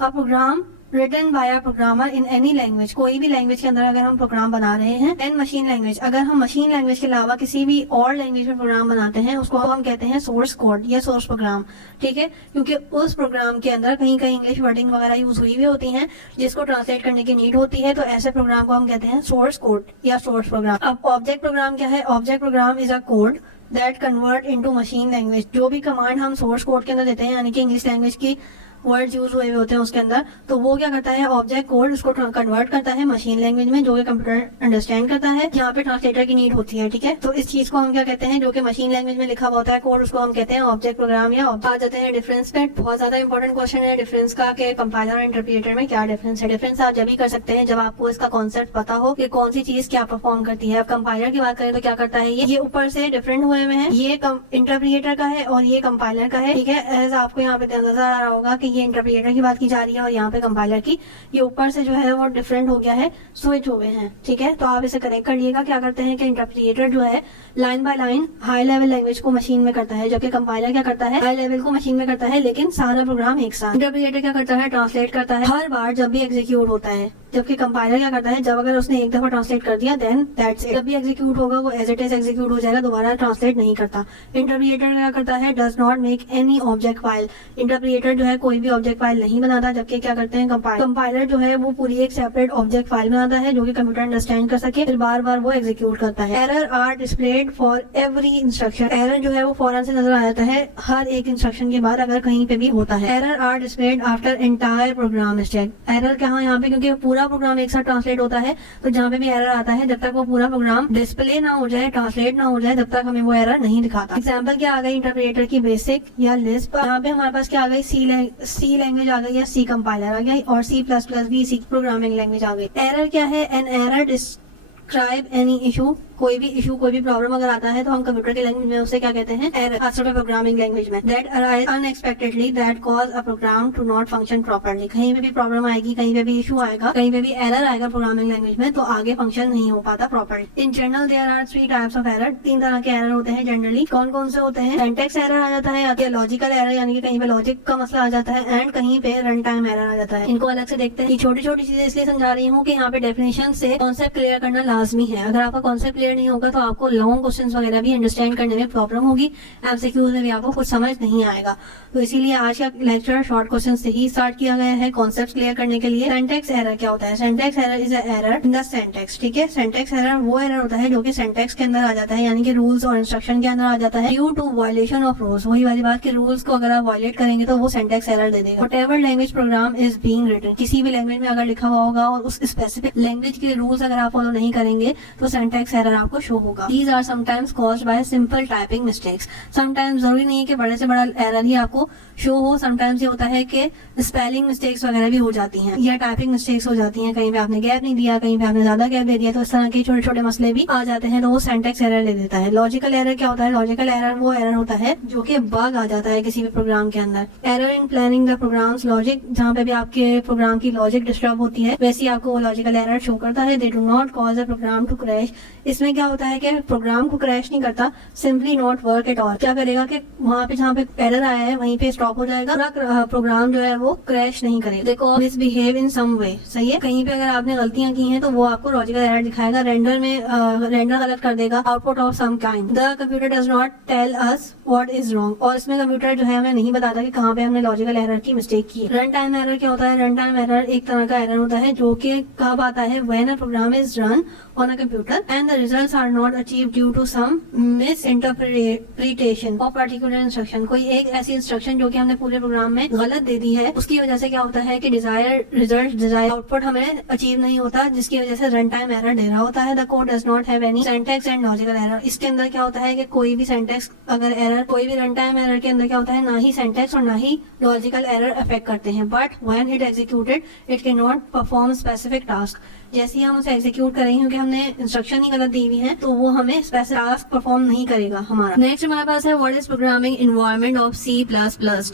A program written by a programmer in any language, कोई भी लैंग्वेज के अंदर अगर हम प्रोग्राम बना रहे हैं, एंड मशीन लैंग्वेज, अगर हम मशीन लैंग्वेज के अलावा किसी भी और लैंग्वेज में प्रोग्राम बनाते हैं उसको हम कहते हैं सोर्स कोड या सोर्स प्रोग्राम, ठीक है। क्योंकि उस प्रोग्राम के अंदर कहीं कहीं इंग्लिश वर्डिंग वगैरह यूज हुई हुई होती है जिसको ट्रांसलेट करने की नीड होती है, तो ऐसे प्रोग्राम को हम कहते हैं सोर्स कोड या सोर्स प्रोग्राम। अब ऑब्जेक्ट प्रोग्राम क्या है, object program is a code that convert into machine language. जो भी कमांड हम सोर्स कोड के अंदर देते हैं, यानी कि इंग्लिश लैंग्वेज की वर्ड्स यूज हुए होते हैं उसके अंदर, तो वो क्या करता है, ऑब्जेक्ट कोड उसको कन्वर्ट करता है मशीन लैंग्वेज में जो कि कंप्यूटर अंडरस्टैंड करता है। यहाँ पे ट्रांसलेटर की नीड होती है, ठीक है। तो इस चीज को हम क्या कहते हैं, जो कि मशीन लैंग्वेज में लिखा हुआ होता है कोड, उसको हम कहते हैं ऑब्जेक्ट प्रोग्राम या आ जाते हैं डिफरेंस पे। बहुत ज्यादा इंपॉर्टेंट क्वेश्चन है डिफरेंस का कि कंपाइलर और इंटरप्रिएटर में क्या डिफरेंस है। डिफरेंस आप जब भी कर सकते हैं जब आपको इसका कॉन्सेप्ट पता हो कि कौन सी चीज क्या परफॉर्म करती है। अब कंपाइलर की बात करें तो क्या करता है, ये ऊपर से डिफरेंट हुए हुए हैं, ये इंटरप्रिएटर का है और ये कंपाइलर का है, ठीक है। एज आपको यहाँ पे नजर आ रहा होगा कि ये इंटरप्रिएटर की की जा रही है और यहाँ पे कंपाइलर की, ये ऊपर से जो है वो डिफरेंट हो गया है, स्विच हो गए हैं, ठीक है। तो आप इसे कनेक्ट कर लिएगा। क्या करते हैं कि इंटरप्रिएटर जो है line by line high level language को मशीन में करता है, जबकि कंपाइलर क्या करता है, हाई लेवल को मशीन में करता है लेकिन सारा प्रोग्राम एक साथ। इंटरप्रिएटर क्या करता है, ट्रांसलेट करता है हर बार जब भी एग्जीक्यूट होता है, जबकि कंपाइलर क्या करता है, जब अगर उसने एक दफा ट्रांसलेट कर दिया देन दैट्स इट, जब भी एग्जीक्यूट होगा वो एज इट इज एग्जीक्यूट हो जाएगा, दोबारा ट्रांसलेट नहीं करता। इंटरप्रिएटर क्या करता है, does not make any object file, interpreter जो है कोई भी ऑब्जेक्ट फाइल नहीं बनाता, जबकि क्या करते हैं कंपाइलर जो है वो पूरी एक सेपरेट ऑब्जेक्ट फाइल बनाता है जो कि कंप्यूटर अंडरस्टैंड कर सके, फिर बार बार वो एग्जीक्यूट करता है। Error are displayed for every instruction, error जो है वो फौरन से नजर आ जाता है हर एक इंस्ट्रक्शन के बाद अगर कहीं पे भी होता है। Error are displayed after entire program is checked, error कहाँ यहाँ पे, क्योंकि पूरा प्रोग्राम एक साथ ट्रांसलेट होता है, तो जहाँ पे भी एरर आता है जब तक वो पूरा प्रोग्राम डिस्प्ले ना हो जाए, ट्रांसलेट ना हो जाए, तब तक हमें वो एरर नहीं दिखाता। एग्जाम्पल क्या आ गई इंटरप्रिएटर की, बेसिक या लिस्प। यहाँ पे हमारे पास क्या आ गई, सी लैंग्वेज आ गई या सी कंपाइलर आ गया और C++ भी सी प्रोग्रामिंग लैंग्वेज आ गई। एरर क्या है, an error describe any issue कोई भी इशू, कोई भी प्रॉब्लम अगर आता है तो हम कंप्यूटर के लैंग्वेज में उसे क्या कहते हैं, एरर, खासतौर पे प्रोग्रामिंग लैंग्वेज में, that arise unexpectedly that cause a program to not function properly. कहीं पे भी प्रॉब्लम आएगी, कहीं पे भी इशू आएगा, कहीं पे भी एरर आएगा प्रोग्रामिंग लैंग्वेज में, तो आगे फंक्शन नहीं हो पाता properly. In general there are 3 types of error, 3 तरह के एरर होते हैं जनरली। कौन कौन से होते हैं? सिंटैक्स एरर आ जाता है, या लॉजिकल एरर यानी कि कहीं पे लॉजिक का मसला आ जाता है, एंड कहीं पे रन टाइम एरर आ जाता है। इनको अलग से देखते हैं। छोटी छोटी चीजें इसलिए समझा रही हूँ कि यहाँ पे डेफिनेशन से कॉन्सेप्ट क्लियर करना लाजमी है। अगर आपका कॉन्सेप्ट क्लियर नहीं होगा तो आपको लॉन्ग क्वेश्चंस वगैरह भी अंडरस्टैंड करने में प्रॉब्लम होगी, एमसीक्यूज में भी आपको कुछ समझ नहीं आएगा। तो इसीलिए आज का लेक्चर शॉर्ट क्वेश्चन से ही स्टार्ट किया गया है कॉन्सेप्ट क्लियर करने के लिए। सिंटैक्स एरर क्या होता है? Syntax error is a error in the syntax, ठीक है। सिंटैक्स एरर वो एरर होता है जो कि सिंटैक्स के अंदर आ जाता है, यानी कि रूल्स और इंस्ट्रक्शन के अंदर आ जाता है, due to violation of rules. वही वाली बात कि रूल्स को अगर आप वायलेट करेंगे तो वो सिंटैक्स एरर दे देगा। Whatever language program is being written, किसी भी लैंग्वेज में अगर लिखा हुआ होगा और उस स्पेसिफिक लैंग्वेज के रूल्स अगर आप फॉलो नहीं करेंगे तो सिंटैक्स एरर आपको शो होगा। These are sometimes caused by simple typing mistakes. Sometimes जरूरी नहीं है कि बड़े से बड़ा एरर ही आपको शो हो, समटाइम्स ये होता है कि स्पेलिंग मिस्टेक्स वगैरह भी हो जाती हैं या टाइपिंग मिस्टेक्स हो जाती हैं, कहीं पे आपने गैप नहीं दिया, कहीं पे आपने ज्यादा गैप दे दिया, तो इस तरह के छोटे छोटे मसले भी आ जाते हैं, तो वो सिंटैक्स एरर दे देता है। लॉजिकल एरर क्या होता है? लॉजिकल एरर वो एरर होता है जो कि बग आ जाता है किसी भी प्रोग्राम के अंदर। Error in planning the programs logic, जहाँ पे भी आपके प्रोग्राम की लॉजिक डिस्टर्ब होती है वैसे ही आपको वो लॉजिकल एरर शो करता है। They do not cause a program to crash. इसमें क्या होता है कि प्रोग्राम को क्रैश नहीं करता, simply not work at all. क्या करेगा कि वहाँ पे जहाँ पे एरर आया है वहीं पे स्टॉप हो जाएगा, पूरा प्रोग्राम जो है वो क्रैश नहीं करेगा। देखो मिसबिहेव इन सम वे, सही है। कहीं पे अगर आपने गलतियां की हैं तो वो आपको लॉजिकल एरर दिखाएगा, रेंडर में रेंडर गलत कर देगा, output of some kind. The computer does not tell us what is wrong, और इसमें कंप्यूटर जो है हमें नहीं बताता कि कहाँ पे हमने लॉजिकल एरर की मिस्टेक की है। रन टाइम एरर क्या होता है? रन टाइम एरर एक तरह का एरर होता है जो कि कब आता है? When a program is run on a computer and the results are not achieved due to some misinterpretation of particular instruction। कोई एक ऐसी इंस्ट्रक्शन जो कि हमने पूरे प्रोग्राम में गलत दे दी है, उसकी वजह से क्या होता है कि डिजायर रिजल्ट, डिजायर आउटपुट हमें अचीव नहीं होता, जिसकी वजह से रन टाइम एरर दे रहा होता है। The code does not have any syntax and logical error. इसके अंदर क्या होता है कि कोई भी सिंटैक्स अगर एरर, कोई भी रन टाइम एरर के अंदर क्या होता है, ना ही सिंटैक्स और ना ही लॉजिकल एरर अफेक्ट करते हैं, but when it executed it can not perform specific task. जैसे ही हम उसे एग्जीक्यूट कर रही हूँ कि हमने इंस्ट्रक्शन ही गलत दी हुई है तो वो हमें स्पेसिफिक टास्क परफॉर्म नहीं करेगा हमारा। नेक्स्ट हमारे पास है what is programming environment of C++।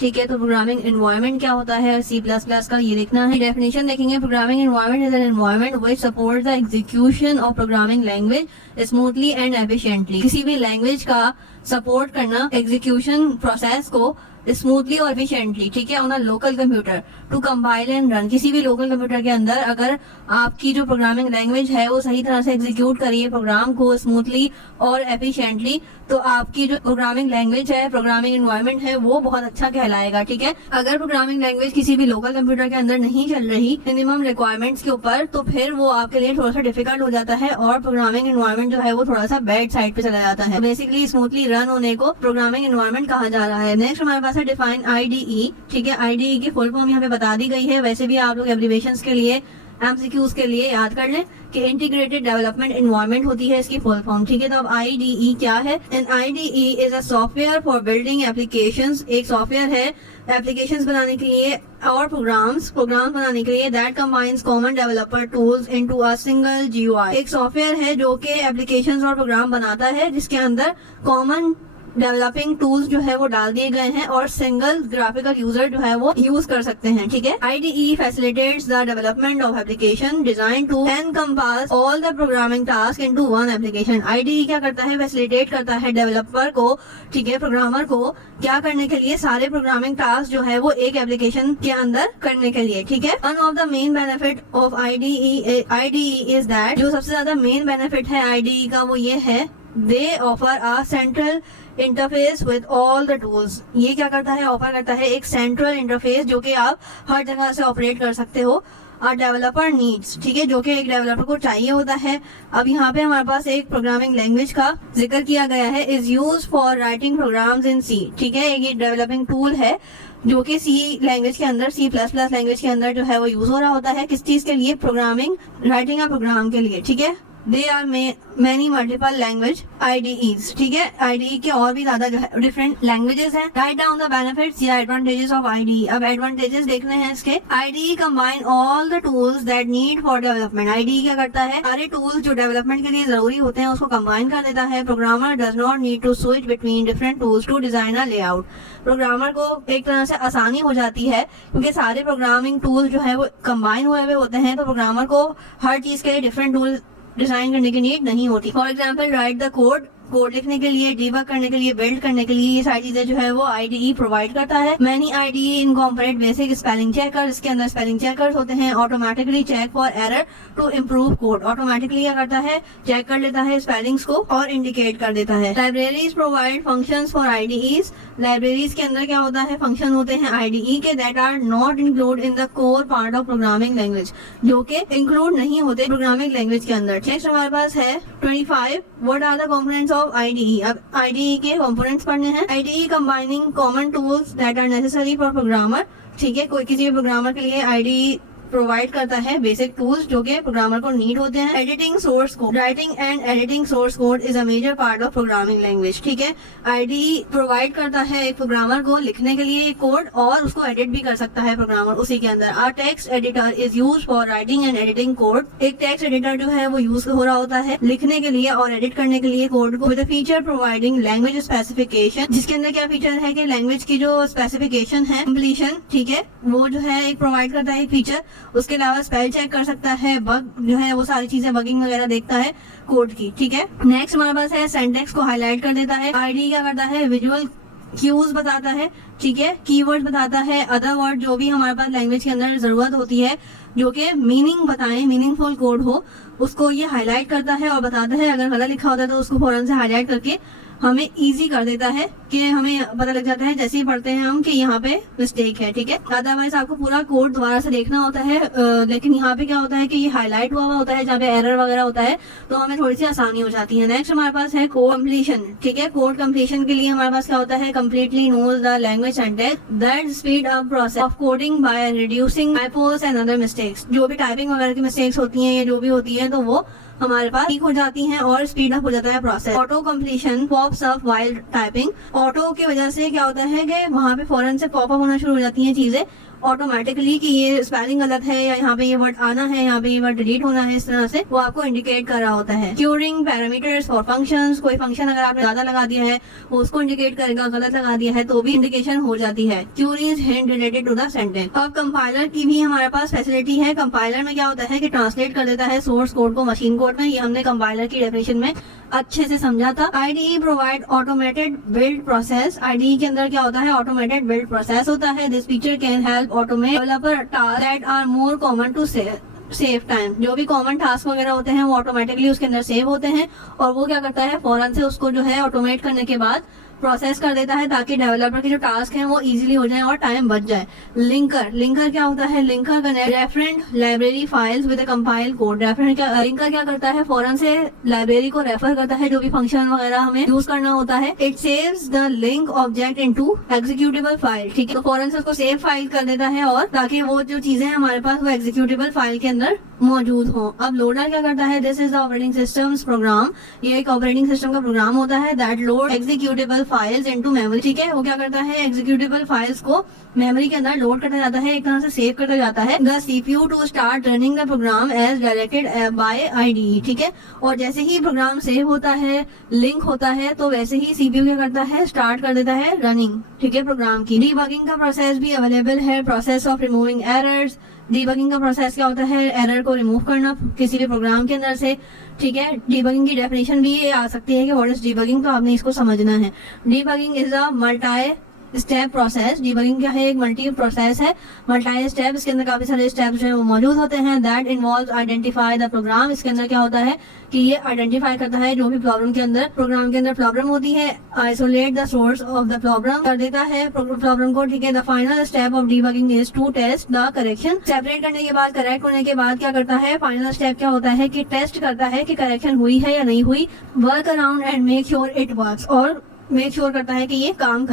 ठीक है, तो प्रोग्रामिंग एनवायरनमेंट क्या होता है C++ का, ये देखना है। डेफिनेशन देखेंगे। Programming environment is an environment which supports the execution of programming language smoothly and efficiently. किसी भी लैंग्वेज का सपोर्ट करना एग्जीक्यूशन प्रोसेस को स्मूथली और एफिशिएंटली, ठीक है, on a local computer to compile and run. किसी भी लोकल कंप्यूटर के अंदर अगर आपकी जो प्रोग्रामिंग लैंग्वेज है वो सही तरह से एग्जीक्यूट करिए प्रोग्राम को स्मूथली और एफिशिएंटली, तो आपकी जो प्रोग्रामिंग लैंग्वेज है, प्रोग्रामिंग एनवायरनमेंट है, वो बहुत अच्छा कहलाएगा। ठीक है, अगर प्रोग्रामिंग लैंग्वेज किसी भी लोकल कंप्यूटर के अंदर नहीं चल रही मिनिमम रिक्वायरमेंट्स के ऊपर, तो फिर वो आपके लिए थोड़ा सा डिफिकल्ट हो जाता है और प्रोग्रामिंग एनवायरनमेंट जो है वो थोड़ा सा बैड साइड पे चला जाता है। बेसिकली स्मूथली रन होने को प्रोग्रामिंग एनवायरनमेंट कहा जा रहा है। नेक्स्ट हमारे पास है डिफाइन IDE। ठीक है, IDE की फुल फॉर्म यहाँ पे बता दी गई है, वैसे भी आप लोग एब्रिविएशंस के लिए, MCQs के लिए याद कर लें कि इंटीग्रेटेड डेवलपमेंट एनवायरनमेंट होती है इसकी फुल फॉर्म। ठीक है, तो अब IDE क्या है? An IDE is a software for building applications. एक सॉफ्टवेयर है एप्लीकेशंस बनाने के लिए और प्रोग्राम्स बनाने के लिए that combines common developer tools into a single GUI। एक सॉफ्टवेयर है जो कि एप्लीकेशंस और प्रोग्राम बनाता है जिसके अंदर कॉमन डेवलपिंग टूल्स जो है वो डाल दिए गए हैं और सिंगल ग्राफिकल यूजर जो है वो यूज कर सकते हैं। ठीक है, IDE facilitates the development of application design to encompass all the programming task into one application. IDE क्या करता है? फैसिलिटेट करता है डेवलपर को, ठीक है, प्रोग्रामर को क्या करने के लिए? सारे प्रोग्रामिंग टास्क जो है वो एक एप्लीकेशन के अंदर करने के लिए। ठीक है, one of the main benefit of IDE is that, जो सबसे ज्यादा मेन बेनिफिट है IDE का वो ये है, दे offer a central interface with all the tools. ये क्या करता है? ऑफर करता है एक सेंट्रल इंटरफेस जो कि आप हर जगह से ऑपरेट कर सकते हो। डेवलपर नीड्स, ठीक है, जो कि एक डेवलपर को चाहिए होता है। अब यहाँ पे हमारे पास एक प्रोग्रामिंग लैंग्वेज का जिक्र किया गया है, is use for writing programs in C। ठीक है, ये डेवलपिंग टूल है जो कि C लैंग्वेज के अंदर, C++ लैंग्वेज के अंदर जो है वो यूज हो रहा होता है। किस चीज के लिए? प्रोग्रामिंग, राइटिंग अ प्रोग्राम के लिए। ठीक है, they are many multiple language IDEs, ठीक है। IDE के और भी ज्यादा जो है डिफरेंट लैंग्वेजेस हैं। राइट डाउन द बेनिफिट्स या एडवांटेजेस ऑफ IDE। अब एडवांटेजेस देखने हैं इसके। IDE combine all the tools that need for development. IDE क्या करता है, सारे टूल्स जो डेवलपमेंट के लिए जरूरी होते हैं उसको कंबाइन कर देता है। Programmer does not need to switch between different tools to design a layout. Programmer को एक तरह से आसानी हो जाती है क्योंकि सारे प्रोग्रामिंग टूल जो है वो कंबाइन हुए हुए होते हैं, तो प्रोग्रामर को हर चीज के लिए डिफरेंट टूल डिजाइन करने की नीड नहीं होती। For example right the code लिखने के लिए, डीबग करने के लिए, बिल्ड करने के लिए, ये सारी चीजें जो है वो IDE प्रोवाइड करता है। Many IDE incorporate basic spelling checker. इसके अंदर स्पेलिंग चेकर्स होते हैं। Automatically check for error to improve code. Automatically क्या करता है, चेक कर लेता है स्पेलिंग्स को और इंडिकेट कर देता है। Libraries provide functions for IDEs। Libraries के अंदर क्या होता है, फंक्शन होते हैं IDE के that are not include in the core part of programming language, जो कि इंक्लूड नहीं होते प्रोग्रामिंग लैंग्वेज के अंदर। नेक्स्ट हमारे पास है 25 what are the components of IDE। अब IDE के कंपोनेंट्स पढ़ने हैं। IDE combining common tools that are necessary for programmer, ठीक है। कोई किसी भी प्रोग्रामर के लिए IDE प्रोवाइड करता है बेसिक टूल्स जो कि प्रोग्रामर को नीड होते हैं। Editing source code. Writing and editing source code is a major part of programming language, ठीक है। IDE प्रोवाइड करता है एक प्रोग्रामर को लिखने के लिए कोड और उसको एडिट भी कर सकता है प्रोग्रामर उसी के अंदर। A text editor is used for writing and editing code. एक टेक्स्ट एडिटर जो है वो यूज हो रहा होता है लिखने के लिए और एडिट करने के लिए कोड को। With feature providing language specification, जिसके अंदर क्या फीचर है कि लैंग्वेज की जो स्पेसिफिकेशन है, कंप्लीशन, ठीक है, वो जो है एक प्रोवाइड करता है एक फीचर। उसके अलावा स्पेल चेक कर सकता है, बग जो है वो सारी चीजें, बगिंग वगैरह देखता है कोड की, ठीक है। नेक्स्ट हमारे पास है सिंटैक्स को हाईलाइट कर देता है। IDE क्या करता है, विजुअल क्यूज बताता है, ठीक है, कीवर्ड बताता है, अदर वर्ड जो भी हमारे पास लैंग्वेज के अंदर जरूरत होती है जो कि मीनिंग बताएं, मीनिंगफुल कोड हो, उसको ये हाईलाइट करता है और बताता है। अगर गलत लिखा होता है तो उसको फौरन से हाईलाइट करके हमें इजी कर देता है कि हमें पता लग जाता है जैसे ही पढ़ते हैं हम कि यहाँ पे मिस्टेक है, ठीक है। अदरवाइज आपको पूरा कोड दोबारा से देखना होता है, लेकिन यहाँ पे क्या होता है कि ये हाईलाइट हुआ होता है जहाँ पे एरर वगैरह होता है, तो हमें थोड़ी सी आसानी हो जाती है। नेक्स्ट हमारे पास है कोड कंप्लीशन, ठीक है। कोड कंप्लीशन के लिए हमारे पास क्या होता है, completely knows the language syntax that speed up process of coding by reducing typos and other mistakes. जो भी टाइपिंग वगैरह की मिस्टेक्स होती हैं या जो भी होती है तो वो हमारे पास ठीक हो जाती हैं और स्पीड अप हो जाता है process. Auto completion pops up while typing. Auto की वजह से क्या होता है कि वहाँ पे फौरन से पॉप अप होना शुरू हो जाती हैं चीजें ऑटोमेटिकली कि ये स्पेलिंग गलत है या यहाँ पे ये वर्ड आना है, यहाँ पे ये वर्ड डिलीट होना है, इस तरह से वो आपको इंडिकेट कर रहा होता है। Curing parameters for functions. कोई फंक्शन अगर आपने ज्यादा लगा दिया है वो उसको इंडिकेट करेगा, गलत लगा दिया है तो भी इंडिकेशन हो जाती है। Queries hint related to the sentence. अब कंपाइलर की भी हमारे पास फैसिलिटी है। कंपाइलर में क्या होता है कि ट्रांसलेट कर देता है सोर्स कोड को मशीन कोड में। ये हमने कंपाइलर की डेफिनेशन में अच्छे से समझा था। IDE provide automated build process. IDE के अंदर क्या होता है, ऑटोमेटेड बिल्ड प्रोसेस होता है। This feature can help automate developer task that are more common to save time. जो भी कॉमन टास्क वगैरह होते हैं वो ऑटोमेटिकली उसके अंदर सेव होते हैं और वो क्या करता है, फौरन से उसको जो है ऑटोमेट करने के बाद प्रोसेस कर देता है ताकि डेवलपर के जो टास्क हैं वो इजीली हो जाए और टाइम बच जाए। लिंकर क्या होता है, linker connect referent library files with compile code. Linker क्या करता है, फौरन से लाइब्रेरी को रेफर करता है जो भी फंक्शन वगैरह हमें यूज करना होता है। It saves the link object into executable file, ठीक है। तो फौरन से उसको सेव फाइल कर देता है और ताकि वो जो चीजें हमारे पास वो एग्जीक्यूटेबल फाइल के अंदर मौजूद हो। अब लोडर क्या करता है, this is the operating systems program. ये एक ऑपरेटिंग सिस्टम का प्रोग्राम होता है that load executable files into memory, ठीक है। वो क्या करता है, एग्जीक्यूटेबल फाइल्स को मेमोरी के अंदर लोड करता जाता है, एक तरह से सेव करता जाता है। The CPU to start running the program as directed by IDE, ठीक है। और जैसे ही प्रोग्राम सेव होता है, लिंक होता है, तो वैसे ही CPU क्या करता है, स्टार्ट कर देता है रनिंग, ठीक है, प्रोग्राम की। डीबगिंग का प्रोसेस भी अवेलेबल है। Process of removing errors. Debugging का प्रोसेस क्या होता है, एरर को रिमूव करना किसी भी प्रोग्राम के अंदर से, ठीक है। डीबगिंग की डेफिनेशन भी ये आ सकती है कि व्हाट इज डीबगिंग, तो आपने इसको समझना है। Debugging is a multi step process. Debugging क्या है, एक मल्टी प्रोसेस है, मल्टी स्टेप। इसके अंदर काफी सारे स्टेप्स जो है वो मौजूद होते हैं। That involve identify the program. इसके अंदर क्या होता है कि ये आइडेंटिफाई करता है जो भी प्रॉब्लम के अंदर प्रोग्राम के अंदर प्रॉब्लम होती है। Isolate the source of the problem कर देता है प्रॉब्लम को, ठीक है। The final step of debugging is to test the correction. Separate करने के बाद, करेक्ट होने के बाद क्या करता है, फाइनल स्टेप क्या होता है कि टेस्ट करता है कि करेक्शन हुई है या नहीं हुई। Work around and make sure it works. और मेक श्योर करता है कि ये काम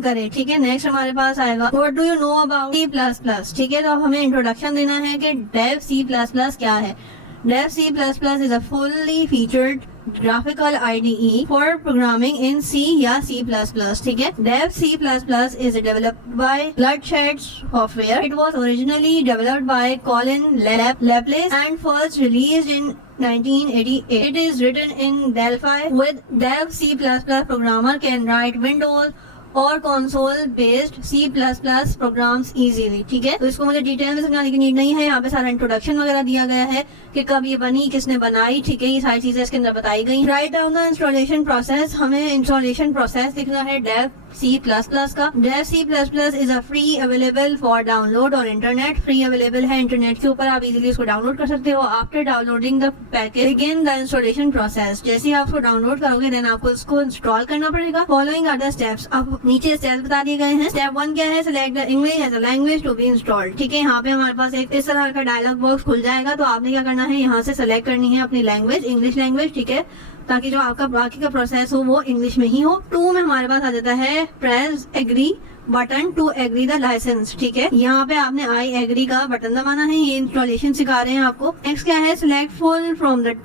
करे, ठीक है। नेक्स्ट हमारे पास आएगा what do you know about C++, ठीक है। तो अब हमें इंट्रोडक्शन देना है कि डेव C++ क्या है। Dev C++ is a fully featured graphical IDE for programming in C या C++. ठीक है. Dev C++ is developed by Bloodshed Software. It was originally developed by Colin Laplace and first released in 1988. It is written in Delphi. With Dev C++, programmer can write Windows और console based C++ programs easily. ठीक है. तो इसको मुझे detail में समझाने की need नहीं है. यहाँ पे सारा इंट्रोडक्शन वगैरह दिया गया है कि कब ये बनी, किसने बनाई. ठीक है. ये सारी चीजें इसके अंदर बताई गई. Write down the installation process. हमें इंस्टॉलेशन प्रोसेस लिखना है डेव C++ का. Dev C++ is a free available for download और इंटरनेट. फ्री अवेलेबल है इंटरनेट के ऊपर, आप इजीली इसको डाउनलोड कर सकते हो. After downloading the package begin the installation process. जैसे ही आप उसको डाउनलोड करोगे देन आपको इसको इंस्टॉल करना पड़ेगा. Following are the steps. अब नीचे स्टेप्स बता दिए गए हैं. स्टेप 1 क्या है? Select the English as a language to be installed. ठीक है. यहाँ पे हमारे पास एक इस तरह का डायलॉग बॉक्स खुल जाएगा. तो आपने क्या करना है, यहाँ से सेलेक्ट करनी है अपनी लैंग्वेज, इंग्लिश लैंग्वेज. ठीक है. ताकि जो आपका बाकी का प्रोसेस हो वो इंग्लिश में ही हो. 2 में हमारे पास आ जाता है press agree button to agree the license. ठीक है. यहाँ पे आपने आई एग्री का बटन दबाना है. ये इंस्टॉलेशन सिखा रहे हैं आपको. नेक्स्ट क्या है? Select full from the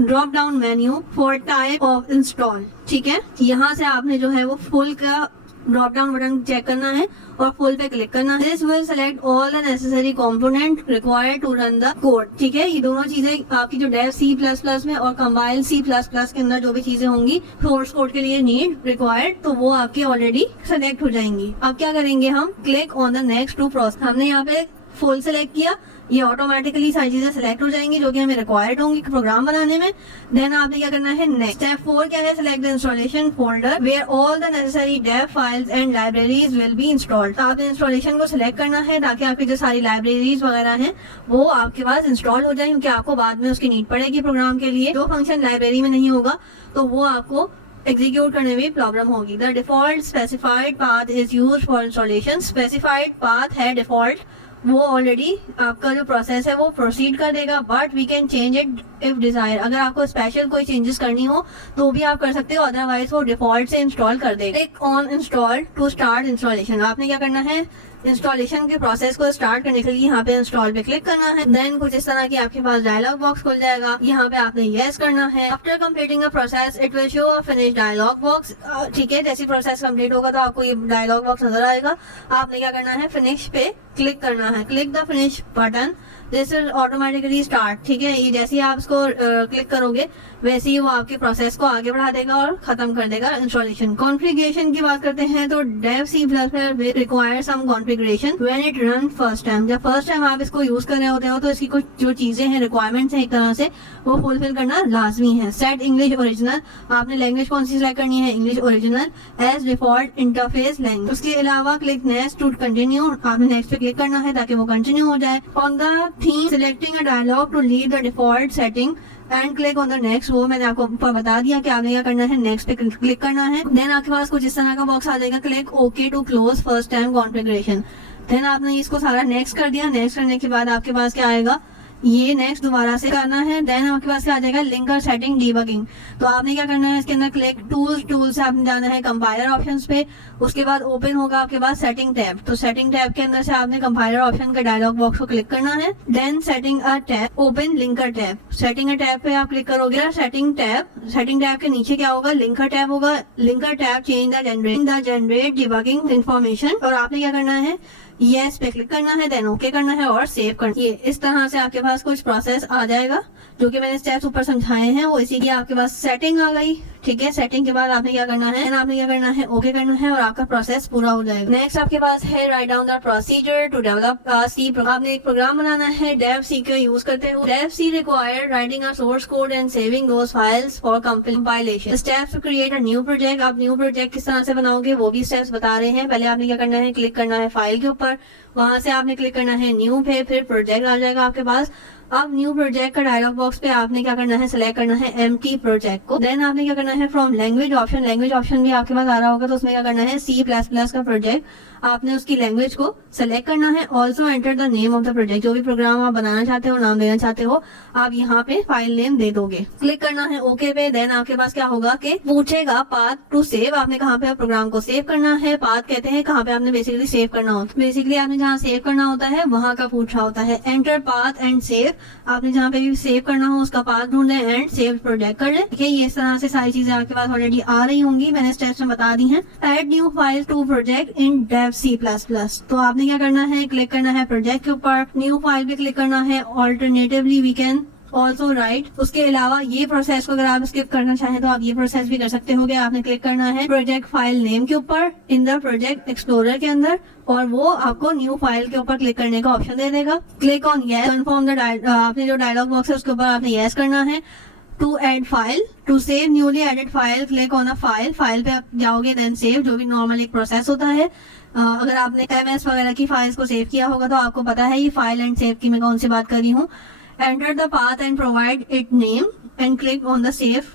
drop down menu for type of install. ठीक है. यहाँ से आपने जो है वो फुल का ड्रॉप डाउन बटन चेक करना है और फुल पे क्लिक करना है. This will select all the necessary component required to run the code. ठीक है. ये दोनों चीजें आपकी जो डेव C++ में और कंपाइल C++ के अंदर जो भी चीजें होंगी सोर्स कोड के लिए नीड रिक्वायर्ड, तो वो आपकी ऑलरेडी सेलेक्ट हो जाएंगी. अब क्या करेंगे हम? Click on the next to process. हमने यहाँ पे फुल सेलेक्ट किया, ये ऑटोमेटिकली सारी चीजें सिलेक्ट हो जाएंगी जो कि हमें रिक्वायर्ड होंगी प्रोग्राम बनाने में. देन आपने क्या करना है? नेक्स्ट स्टेप 4 क्या है? Select the installation folder where all the necessary Dev files and libraries will be installed. आपने इंस्टॉलेशन को सिलेक्ट करना है ताकि आपकी जो सारी लाइब्रेरीज वगैरह हैं वो आपके पास इंस्टॉल हो जाए, क्योंकि आपको बाद में उसकी नीड पड़ेगी प्रोग्राम के लिए. जो फंक्शन लाइब्रेरी में नहीं होगा तो वो आपको एग्जीक्यूट करने में प्रॉब्लम होगी. The default specified path is used for installation. Specified path है डिफॉल्ट, वो ऑलरेडी आपका जो प्रोसेस है वो प्रोसीड कर देगा. But we can change it if desire. अगर आपको स्पेशल कोई चेंजेस करनी हो तो भी आप कर सकते हो, अदरवाइज वो डिफॉल्ट से इंस्टॉल कर देगा. Click on install to start installation. आपने क्या करना है? इंस्टॉलेशन के प्रोसेस को स्टार्ट करने के लिए यहाँ पे इंस्टॉल पे क्लिक करना है. देन कुछ इस तरह की आपके पास डायलॉग बॉक्स खुल जाएगा. यहाँ पे आपने यस करना है. After completing a process it will show a finish dialog box. ठीक है. जैसे प्रोसेस कंप्लीट होगा तो आपको ये डायलॉग बॉक्स नजर आएगा. आपने क्या करना है? फिनिश पे क्लिक करना है. Click the finish button. This will automatically start. ठीक है. ये जैसे ही आप इसको क्लिक करोगे वैसे ही वो आपके प्रोसेस को आगे बढ़ा देगा और खत्म कर देगा इंस्टॉलेशन. कॉन्फ़िगरेशन की बात करते हैं तो Dave C++ will require some configuration when it run first time. जब फर्स्ट टाइम आप इसको यूज कर रहे होते हो तो इसकी कुछ जो चीजें हैं, रिक्वायरमेंट्स हैं एक तरह से, वो फुलफिल करना लाजमी है. Set English original. आपने लैंग्वेज कौन सी सिलेक्ट करनी है? English original as default interface language. उसके अलावा क्लिक नेक्स्ट टू कंटिन्यू. आपने नेक्स्ट पे क्लिक करना है ताकि वो कंटिन्यू हो जाए. On the theme selecting a dialog to leave the default setting and click on the next. वो मैंने आपको ऊपर बता दिया कि आपने क्या करना है, नेक्स्ट पे क्लिक करना है. देन आपके पास कुछ इस तरह का बॉक्स आ जाएगा, click okay to close first time configuration. Then आपने इसको सारा नेक्स्ट कर दिया. नेक्स्ट करने के बाद आपके पास क्या आएगा? ये नेक्स्ट दोबारा से करना है. देन आपके पास क्या आ जाएगा? Linker setting debugging. तो आपने क्या करना है? इसके अंदर क्लिक टूल से आपने जाना है कंपाइलर ऑप्शंस पे. उसके बाद ओपन होगा आपके पास सेटिंग टैब. तो सेटिंग टैब के अंदर से आपने कंपाइलर ऑप्शन का डायलॉग बॉक्स को क्लिक करना है. Then setting a tab, open linker tab. Setting a tab पे आप क्लिक करोगे. सेटिंग टैब के नीचे क्या होगा? लिंकर टैब होगा. Linker tab change the generate debugging information. और आपने क्या करना है? यस पे क्लिक करना है. देन ओके करना है और सेव करना. ये इस तरह से आपके पास कुछ प्रोसेस आ जाएगा जो कि मैंने स्टेप्स ऊपर समझाए हैं. वो इसी की आपके पास सेटिंग आ गई. ठीक है. सेटिंग के बाद आपने क्या करना है? आपने क्या करना है? ओके करना है और आपका प्रोसेस पूरा हो जाएगा. नेक्स्ट आपके पास है write down the procedure to develop C. आपने एक प्रोग्राम बनाना है डेव C का यूज करते हुए. Dev C required writing a source code and saving those files for compilation. Steps to create a new project. आप न्यू प्रोजेक्ट किस तरह से बनाओगे वो भी स्टेप्स बता रहे हैं. पहले आपने क्या करना है? क्लिक करना है फाइल के ऊपर. वहां से आपने क्लिक करना है न्यू पे, फिर प्रोजेक्ट आ जाएगा आपके पास. अब न्यू प्रोजेक्ट का डायलॉग बॉक्स पे आपने क्या करना है? सिलेक्ट करना है एम्प्टी प्रोजेक्ट को. देन आपने क्या करना है? फ्रॉम लैंग्वेज ऑप्शन भी आपके पास आ रहा होगा तो उसमें क्या करना है? C++ का प्रोजेक्ट आपने उसकी लैंग्वेज को सिलेक्ट करना है. Also enter the name of the project. जो भी प्रोग्राम आप बनाना चाहते हो, नाम देना चाहते हो, आप यहाँ पे फाइल नेम दे दोगे. क्लिक करना है ओके पे. देन आपके पास क्या होगा कि पूछेगा पाथ टू सेव. आपने कहाँ पे प्रोग्राम को सेव करना है. पाथ कहते हैं कहाँ पे आपने बेसिकली सेव करना हो. बेसिकली आपने जहाँ सेव करना होता है वहां का पूछ रहा होता है। एंटर पाथ एंड सेव, आपने जहाँ पे भी सेव करना हो उसका पाथ ढूंढ लें एंड सेव प्रोजेक्ट कर लें। ठीक है, ये इस तरह से सारी चीजें आपके पास ऑलरेडी आ रही होंगी, मैंने स्टेप्स में बता दी हैं। Add new file to project in Dev C++, तो आपने क्या करना है, क्लिक करना है प्रोजेक्ट के ऊपर, न्यू फाइल पे क्लिक करना है। Alternatively we can also write, उसके अलावा ये प्रोसेस को अगर आप स्किप करना चाहें तो आप ये प्रोसेस भी कर सकते हो। आपने क्लिक करना है प्रोजेक्ट फाइल नेम के ऊपर इन द प्रोजेक्ट एक्सप्लोरर के अंदर, और वो आपको न्यू फाइल के ऊपर क्लिक करने का ऑप्शन दे देगा। Click on yes confirm the, आपने जो डायलॉग बॉक्स है उसके ऊपर आपने यस करना है। To add file, to save newly added file, click on a file, file पे आप जाओगे देन सेव, जो भी नॉर्मल एक प्रोसेस होता है। अगर आपने MS वगैरह की फाइल्स को सेव किया होगा तो आपको पता है ये फाइल एंड सेव की मैं कौन सी बात कर रही हूँ। Enter the path and provide it name and click on the save.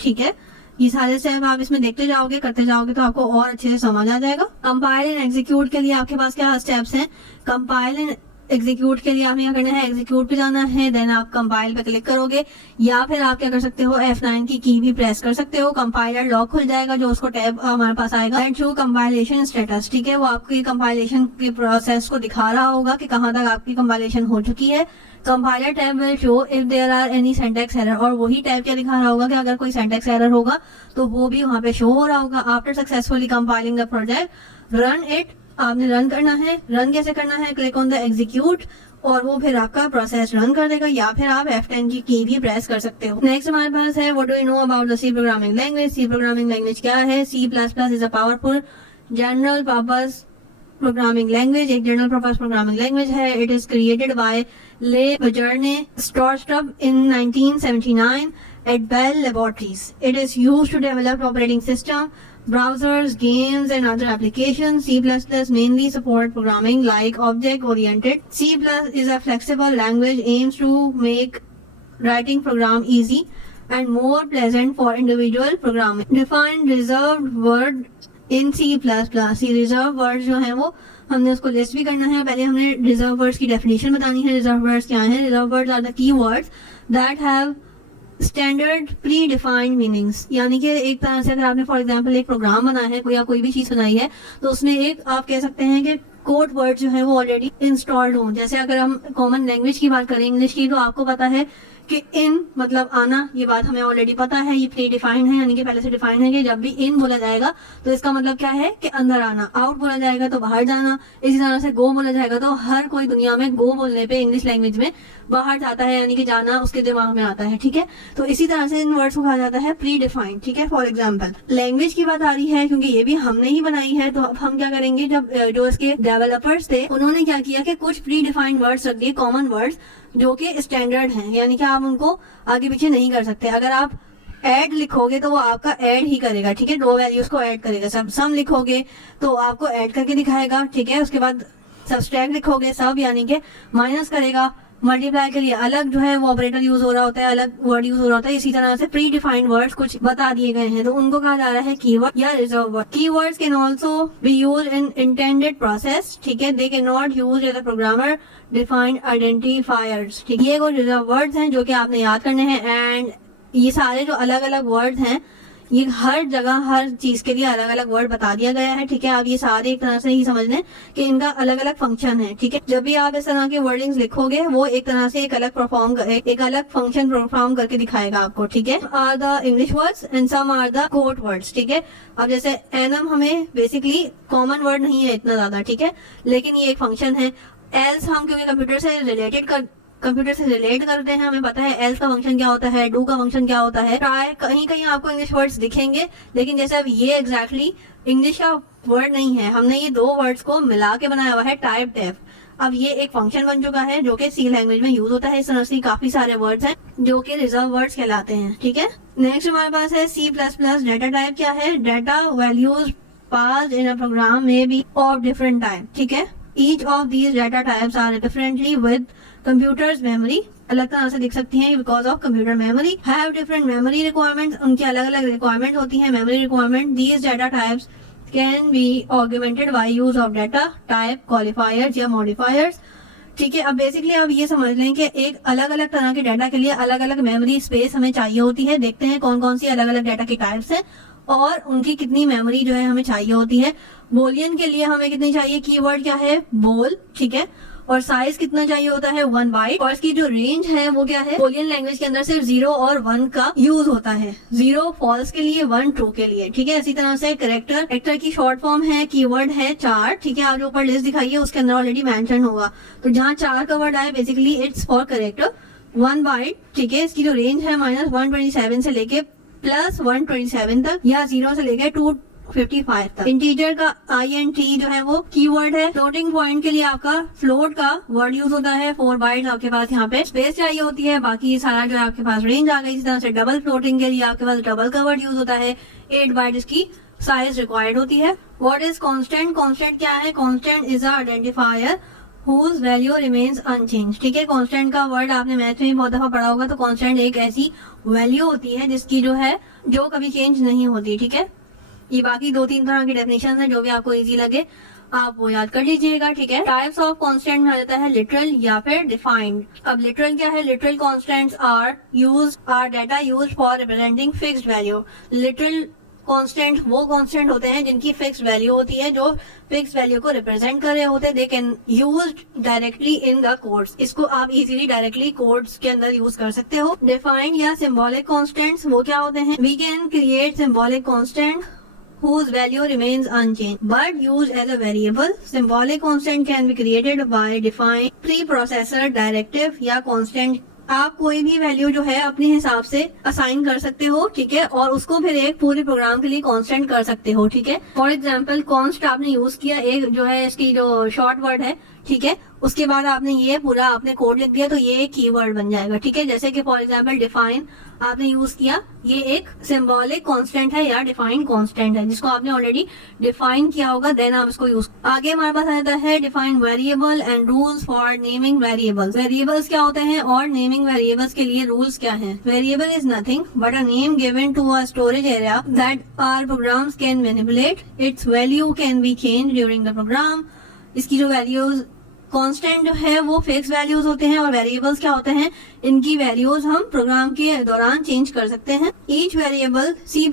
ठीक है, ये सारे स्टेप आप इसमें देखते जाओगे, करते जाओगे तो आपको और अच्छे से समझ आ जाएगा। कंपाइल एंड एग्जीक्यूट के लिए आपके पास क्या स्टेप्स हैं। कंपाइल एंड एग्जीक्यूट के लिए आपने क्या करना है, एग्जीक्यूट पे जाना है, देन आप कंपाइल पे क्लिक करोगे, या फिर आप क्या कर सकते हो, F9 की भी प्रेस कर सकते हो। कंपाइलर लॉक खुल जाएगा, जो उसको टैब हमारे पास आएगा एंड शो कंपाइलेशन स्टेटस। ठीक है, वो आपकी कंपाइलेशन के प्रोसेस को दिखा रहा होगा कि कहाँ तक आपकी कंपाइलेशन हो चुकी है। Compiler tab will show if there are any syntax error, और वही टैब क्या दिखा रहा होगा कि अगर कोई सिंटैक्स एरर होगा तो वो भी वहाँ पे शो हो रहा होगा। After successfully compiling the project run it, आपने रन करना है। रन कैसे करना है, क्लिक ऑन द एग्जीक्यूट, और वो फिर आपका प्रोसेस रन कर देगा, या फिर आप F10 की भी प्रेस कर सकते हो। नेक्स्ट हमारे पास है what do you know about the C programming language. C programming language क्या है। C++ is a powerful general purpose programming language, एक जनरल पर्पस प्रोग्रामिंग लैंग्वेज है। इट इज क्रिएटेड बाय ले Bjarne Stroustrup in 1979 at Bell laboratories. It is used to develop operating system, browsers, games and other applications. C++ mainly support programming like object-oriented. C++ is a flexible language aims to make writing program easy and more pleasant for individual programming. Define reserved word in C++. ये reserved words जो हैं वो हमने उसको list भी करना है। पहले हमने reserved words की definition बतानी है। reserved words क्या हैं? reserved words are the keywords that have standard pre defined meanings, यानी कि एक तरह से अगर आपने फॉर एग्जांपल एक प्रोग्राम बनाया है या कोई भी चीज बनाई है तो उसमें एक आप कह सकते हैं कि कोड वर्ड जो है वो ऑलरेडी इंस्टॉल्ड हो। जैसे अगर हम कॉमन लैंग्वेज की बात करें इंग्लिश की, तो आपको पता है कि इन मतलब आना, ये बात हमें ऑलरेडी पता है, ये प्री डिफाइंड है, यानी कि पहले से डिफाइंड है कि जब भी इन बोला जाएगा तो इसका मतलब क्या है कि अंदर आना। आउट बोला जाएगा तो बाहर जाना। इसी तरह से गो बोला जाएगा तो हर कोई दुनिया में गो बोलने पे इंग्लिश लैंग्वेज में बाहर जाता है, यानी कि जाना उसके दिमाग में आता है। ठीक है, तो इसी तरह से इन वर्ड्स को कहा जाता है प्री डिफाइंड। ठीक है, फॉर एग्जाम्पल लैंग्वेज की बात आ रही है क्योंकि ये भी हमने ही बनाई है, तो अब हम क्या करेंगे, जब जो इसके डेवलपर्स थे उन्होंने क्या किया कि कुछ प्री डिफाइंड वर्ड्स रख दिए, कॉमन वर्ड्स जो कि स्टैंडर्ड हैं, यानी कि आप उनको आगे पीछे नहीं कर सकते। अगर आप ऐड लिखोगे तो वो आपका ऐड ही करेगा। ठीक है, दो वैल्यूज को ऐड करेगा। सम लिखोगे तो आपको ऐड करके दिखाएगा। ठीक है, उसके बाद सब्सट्रैक्ट लिखोगे सब यानी कि माइनस करेगा। मल्टीप्लाई के लिए अलग जो है वो ऑपरेटर यूज हो रहा होता है, अलग वर्ड यूज हो रहा होता है। इसी तरह से प्री डिफाइंड वर्ड्स कुछ बता दिए गए हैं तो उनको कहा जा रहा है कीवर्ड या reserve word. Keywords can also be used in intended process. ठीक है, they can not use as a programmer defined identifiers. ठीक है, ये वो रिजर्व वर्ड्स हैं जो कि आपने याद करने हैं। एंड ये सारे जो अलग अलग वर्ड्स हैं ये हर जगह हर चीज के लिए अलग अलग वर्ड बता दिया गया है। ठीक है, आप ये सारे एक तरह से ही समझ लें कि इनका अलग अलग फंक्शन है। ठीक है, जब भी आप इस तरह के वर्डिंग्स लिखोगे वो एक तरह से एक अलग फंक्शन परफॉर्म करके दिखाएगा आपको। ठीक है, are the English words and some are the code words. ठीक है, अब जैसे एनम हमें बेसिकली कॉमन वर्ड नहीं है इतना ज्यादा। ठीक है, लेकिन ये एक फंक्शन है। एल्स हम क्योंकि कंप्यूटर से रिलेट करते हैं, हमें पता है एल्स का फंक्शन क्या होता है, डू का फंक्शन क्या होता है। ट्राई कहीं कहीं आपको इंग्लिश वर्ड्स दिखेंगे, लेकिन जैसे अब ये एग्जैक्टली इंग्लिश का वर्ड नहीं है, हमने ये दो वर्ड्स को मिला के बनाया हुआ है टाइप डेफ। अब ये एक फंक्शन बन चुका है जो कि सी लैंग्वेज में यूज होता है। इस तरह से काफी सारे वर्ड्स हैं जो कि रिजर्व वर्ड्स कहलाते हैं। ठीक है, नेक्स्ट हमारे पास है C++। डेटा टाइप क्या है, data values passed in a program में बी ऑफ डिफरेंट टाइप। ठीक है, each of these data types are differently with computers memory, अलग तरह से दिख सकती हैं because of computer memory. Have different memory requirements, उनकी अलग अलग रिक्वायरमेंट होती हैं memory requirement. These data types can be augmented by use of data type qualifiers या मॉडिफायर्स। ठीक है, अब बेसिकली आप ये समझ लें कि एक अलग अलग तरह के डाटा के लिए अलग अलग मेमोरी स्पेस हमें चाहिए होती है। देखते हैं कौन कौन सी अलग अलग डाटा की टाइप्स हैं और उनकी कितनी मेमोरी जो है हमें चाहिए होती है। बोलियन के लिए हमें कितनी चाहिए, कीवर्ड क्या है, बोल, ठीक है, और साइज कितना चाहिए होता है 1 बाइट, और इसकी जो रेंज है वो क्या है, बोलियन लैंग्वेज के अंदर सिर्फ 0 और 1 का यूज होता है, 0 फॉल्स के लिए, 1 ट्रू के लिए, ठीक है। इसी तरह से कैरेक्टर की शॉर्ट फॉर्म है, कीवर्ड है 4, ठीक है। आप जो ऊपर लिस्ट दिखाई है उसके अंदर ऑलरेडी मेंशन होगा, तो जहाँ 4 का वर्ड आए basically it's for character 1 byte, ठीक है। इसकी जो रेंज है -127 से लेके +127 तक, या 0 से लेके 255 तक। इंटीजर का INT जो है वो कीवर्ड है। फ्लोटिंग पॉइंट के लिए आपका फ्लोट का वर्ड यूज होता है, 4 बाइट्स आपके पास यहाँ पे स्पेस चाहिए होती है, बाकी सारा जो है आपके पास रेंज आ गई। इसी तरह से डबल फ्लोटिंग के लिए आपके पास डबल का वर्ड यूज होता है, 8 बाइट इसकी साइज रिक्वायर्ड होती है। व्हाट इज कांस्टेंट, कांस्टेंट क्या है, constant is a identifier whose value remains unchanged, ठीक है। कांस्टेंट का वर्ड आपने मैथ में भी बहुत दफा पढ़ा होगा, तो कांस्टेंट एक ऐसी वैल्यू होती है जिसकी जो है जो कभी चेंज नहीं होती, ठीक है। ये बाकी 2-3 तरह की डेफिनेशन है, जो भी आपको इजी लगे आप वो याद कर लीजिएगा, ठीक है। टाइप्स ऑफ कांस्टेंट में आ जाता है लिटरल या फिर डिफाइंड। अब लिटरल क्या है, literal constants are data used for representing fixed value. Literal constant वो कांस्टेंट होते हैं जिनकी फिक्स वैल्यू होती है, जो फिक्स वैल्यू को रिप्रेजेंट कर रहे होते हैं। They can used directly in the codes, इसको आप इजीली डायरेक्टली कोड्स के अंदर यूज कर सकते हो। डिफाइंड या सिंबॉलिक कांस्टेंट्स वो क्या होते हैं, we can create symbolic constant whose value remains unchanged but used as a variable. Symbolic constant can be created by defined preprocessor directive या constant। आप कोई भी वैल्यू जो है अपने हिसाब से असाइन कर सकते हो, ठीक है, और उसको फिर एक पूरे प्रोग्राम के लिए कांस्टेंट कर सकते हो, ठीक है। फॉर एग्जांपल कॉन्स्ट आपने यूज किया, एक जो है इसकी जो शॉर्ट वर्ड है, ठीक है, उसके बाद आपने ये पूरा आपने कोड लिख दिया, तो ये एक कीवर्ड बन जाएगा, ठीक है। जैसे कि फॉर एग्जांपल डिफाइन आपने यूज किया, ये एक सिंबॉलिक कांस्टेंट है या डिफाइंड कांस्टेंट है जिसको आपने ऑलरेडी डिफाइन किया होगा, देन आप इसको यूज। आगे हमारे पास आ जाता है define variable and rules for naming variables. Variables क्या होते हैं और नेमिंग वेरिएबल्स के लिए रूल्स क्या हैं। Variable is nothing but a name given to a storage area that our programs can manipulate. Its value can be change during the program. इसकी जो वैल्यूज कांस्टेंट जो है वो फिक्स वैल्यूज होते हैं, और वेरिएबल्स क्या होते हैं, इनकी वैल्यूज हम प्रोग्राम के दौरान चेंज कर सकते हैं। Each variable C++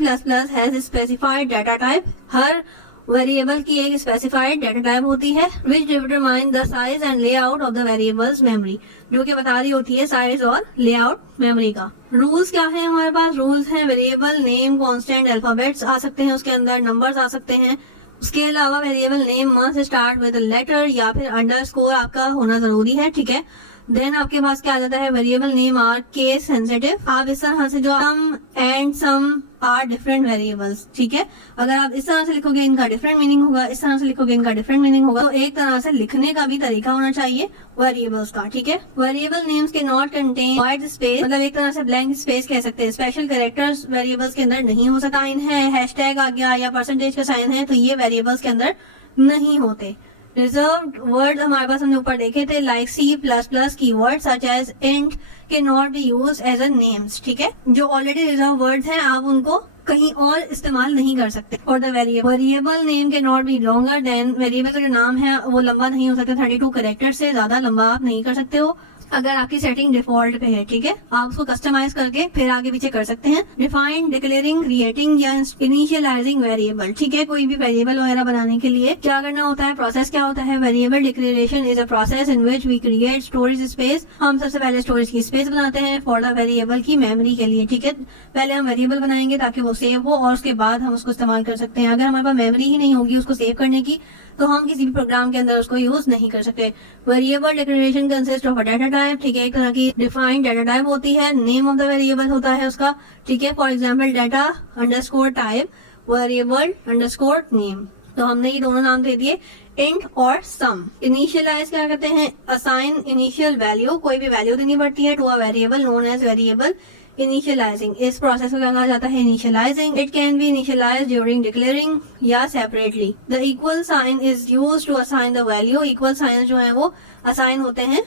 has specified data type. Her variable की एक स्पेसिफाइड डाटा टाइप होती है विच determine the size and layout of the variables memory, जो कि बता रही होती है साइज और लेआउट मेमोरी का। रूल्स क्या है हमारे पास, रूल्स हैं वेरिएबल नेम कांस्टेंट, अल्फाबेट्स आ सकते हैं उसके अंदर, नंबर्स आ सकते हैं। उसके अलावा variable name must start with letter या फिर अंडरस्कोर आपका होना जरूरी है, ठीक है। देन आपके पास क्या आ जाता है, variable name are case sensitive. आप इस तरह से जो sum and some are different variables, ठीक है। अगर आप इस तरह से लिखोगे इनका डिफरेंट मीनिंग होगा, इस तरह से लिखोगे इनका डिफरेंट मीनिंग होगा, तो एक तरह से लिखने का भी तरीका होना चाहिए वेरिएबल्स का, ठीक है। वेरिएबल नेम्स के नॉट कंटेन वाइड स्पेस, मतलब एक तरह से ब्लैंक स्पेस कह सकते हैं। स्पेशल कैरेक्टर्स वेरिएबल्स के अंदर नहीं हो सकता। साइन है, हैशटैग आ गया या परसेंटेज का साइन है, तो ये वेरिएबल्स के अंदर नहीं होते। रिजर्व्ड वर्ड हमारे पास हमने ऊपर देखे थे, like C++ keyword such as int के not be use as a names, ठीक है। जो ऑलरेडी रिजर्व वर्ड्स हैं आप उनको कहीं और इस्तेमाल नहीं कर सकते। और द वेरिएबल नेम के not B longer than, variable का जो नाम है वो लंबा नहीं हो सकता, 32 कैरेक्टर से ज्यादा लंबा आप नहीं कर सकते हो अगर आपकी सेटिंग डिफॉल्ट पे है, ठीक है। आप उसको कस्टमाइज करके फिर आगे पीछे कर सकते हैं। डिफाइन, डिक्लेयरिंग, क्रिएटिंग या इनिशियलाइजिंग वेरिएबल, ठीक है। कोई भी वेरिएबल वगैरह बनाने के लिए क्या करना होता है, प्रोसेस क्या होता है। Variable declaration is a process in which we create storage space. हम सबसे पहले स्टोरेज की स्पेस बनाते हैं फॉर द वेरिएबल की मेमोरी के लिए, ठीक है। पहले हम वेरिएबल बनाएंगे ताकि वो सेव हो और उसके बाद हम उसको इस्तेमाल कर सकते हैं। अगर हमारे पास मेमोरी ही नहीं होगी उसको सेव करने की, तो हम किसी भी प्रोग्राम के अंदर उसको यूज नहीं कर सकते। Variable declaration consist of a data type, ठीक है। एक तरह की डिफाइंड डाटा टाइप होती है, नेम ऑफ द वेरिएबल होता है उसका, ठीक है। For example data underscore type, variable underscore name, तो हमने ये दोनों नाम दे दिए, इंट और सम। इनिशियलाइज क्या करते हैं, असाइन इनिशियल वैल्यू, कोई भी वैल्यू देनी पड़ती है to a variable known as variable initialising. इस प्रोसेस को क्या कहा जाता है, initialising. It can be initialise during declaring या separately. The equal sign is used to assign the value. Equal sign जो है वो असाइन होते हैं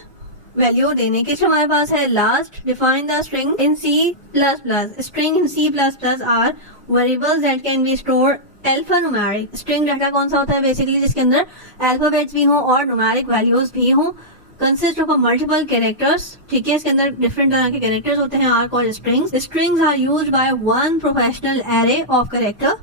वैल्यू देने के। हमारे पास है last, define the string in C++। String in C++ are variables that can be stored alpha numeric. String data कौन सा होता है, बेसिकली जिसके अंदर अल्फाबेट्स भी हो और न्यूमेरिक वैल्यूज भी हो। कंसिस्ट ऑफ मल्टीपल कैरेक्टर्स, ठीक है, इसके अंदर डिफरेंट तरह के कैरेक्टर्स होते हैं, are called strings. Strings are used by one professional array of character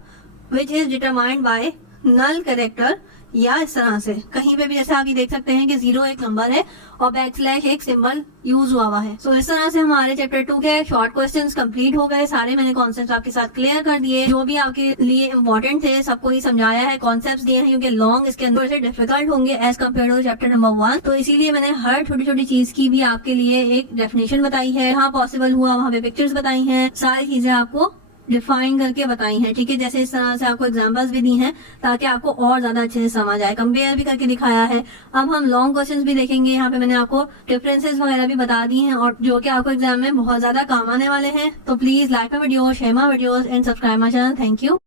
which is determined by null character, या इस तरह से कहीं पे भी जैसे आप ये देख सकते हैं कि 0 एक नंबर है और बैकस्लैश एक सिंबल यूज हुआ है। सो इस तरह से हमारे चैप्टर 2 के शॉर्ट क्वेश्चंस कंप्लीट हो गए। सारे मैंने कॉन्सेप्ट आपके साथ क्लियर कर दिए, जो भी आपके लिए इंपॉर्टेंट थे सबको ही समझाया है, कॉन्सेप्ट दिए हैं, क्योंकि लॉन्ग इसके अंदर से डिफिकल्ट होंगे as compare to chapter number 1। तो इसीलिए मैंने हर छोटी छोटी चीज की भी आपके लिए एक डेफिनेशन बताई है, जहाँ पॉसिबल हुआ वहाँ पे पिक्चर्स बताई हैं, सारी चीजें आपको डिफाइन करके बताई हैं, ठीक है। जैसे इस तरह से आपको एग्जांपल्स भी दी हैं ताकि आपको और ज्यादा अच्छे से समझ आए, कंपेयर भी करके दिखाया है। अब हम लॉन्ग क्वेश्चंस भी देखेंगे, यहाँ पे मैंने आपको डिफरेंसेस वगैरह भी बता दी हैं और जो कि आपको एग्जाम में बहुत ज्यादा काम आने वाले हैं। तो please like my video, share my videos and subscribe my channel. Thank you.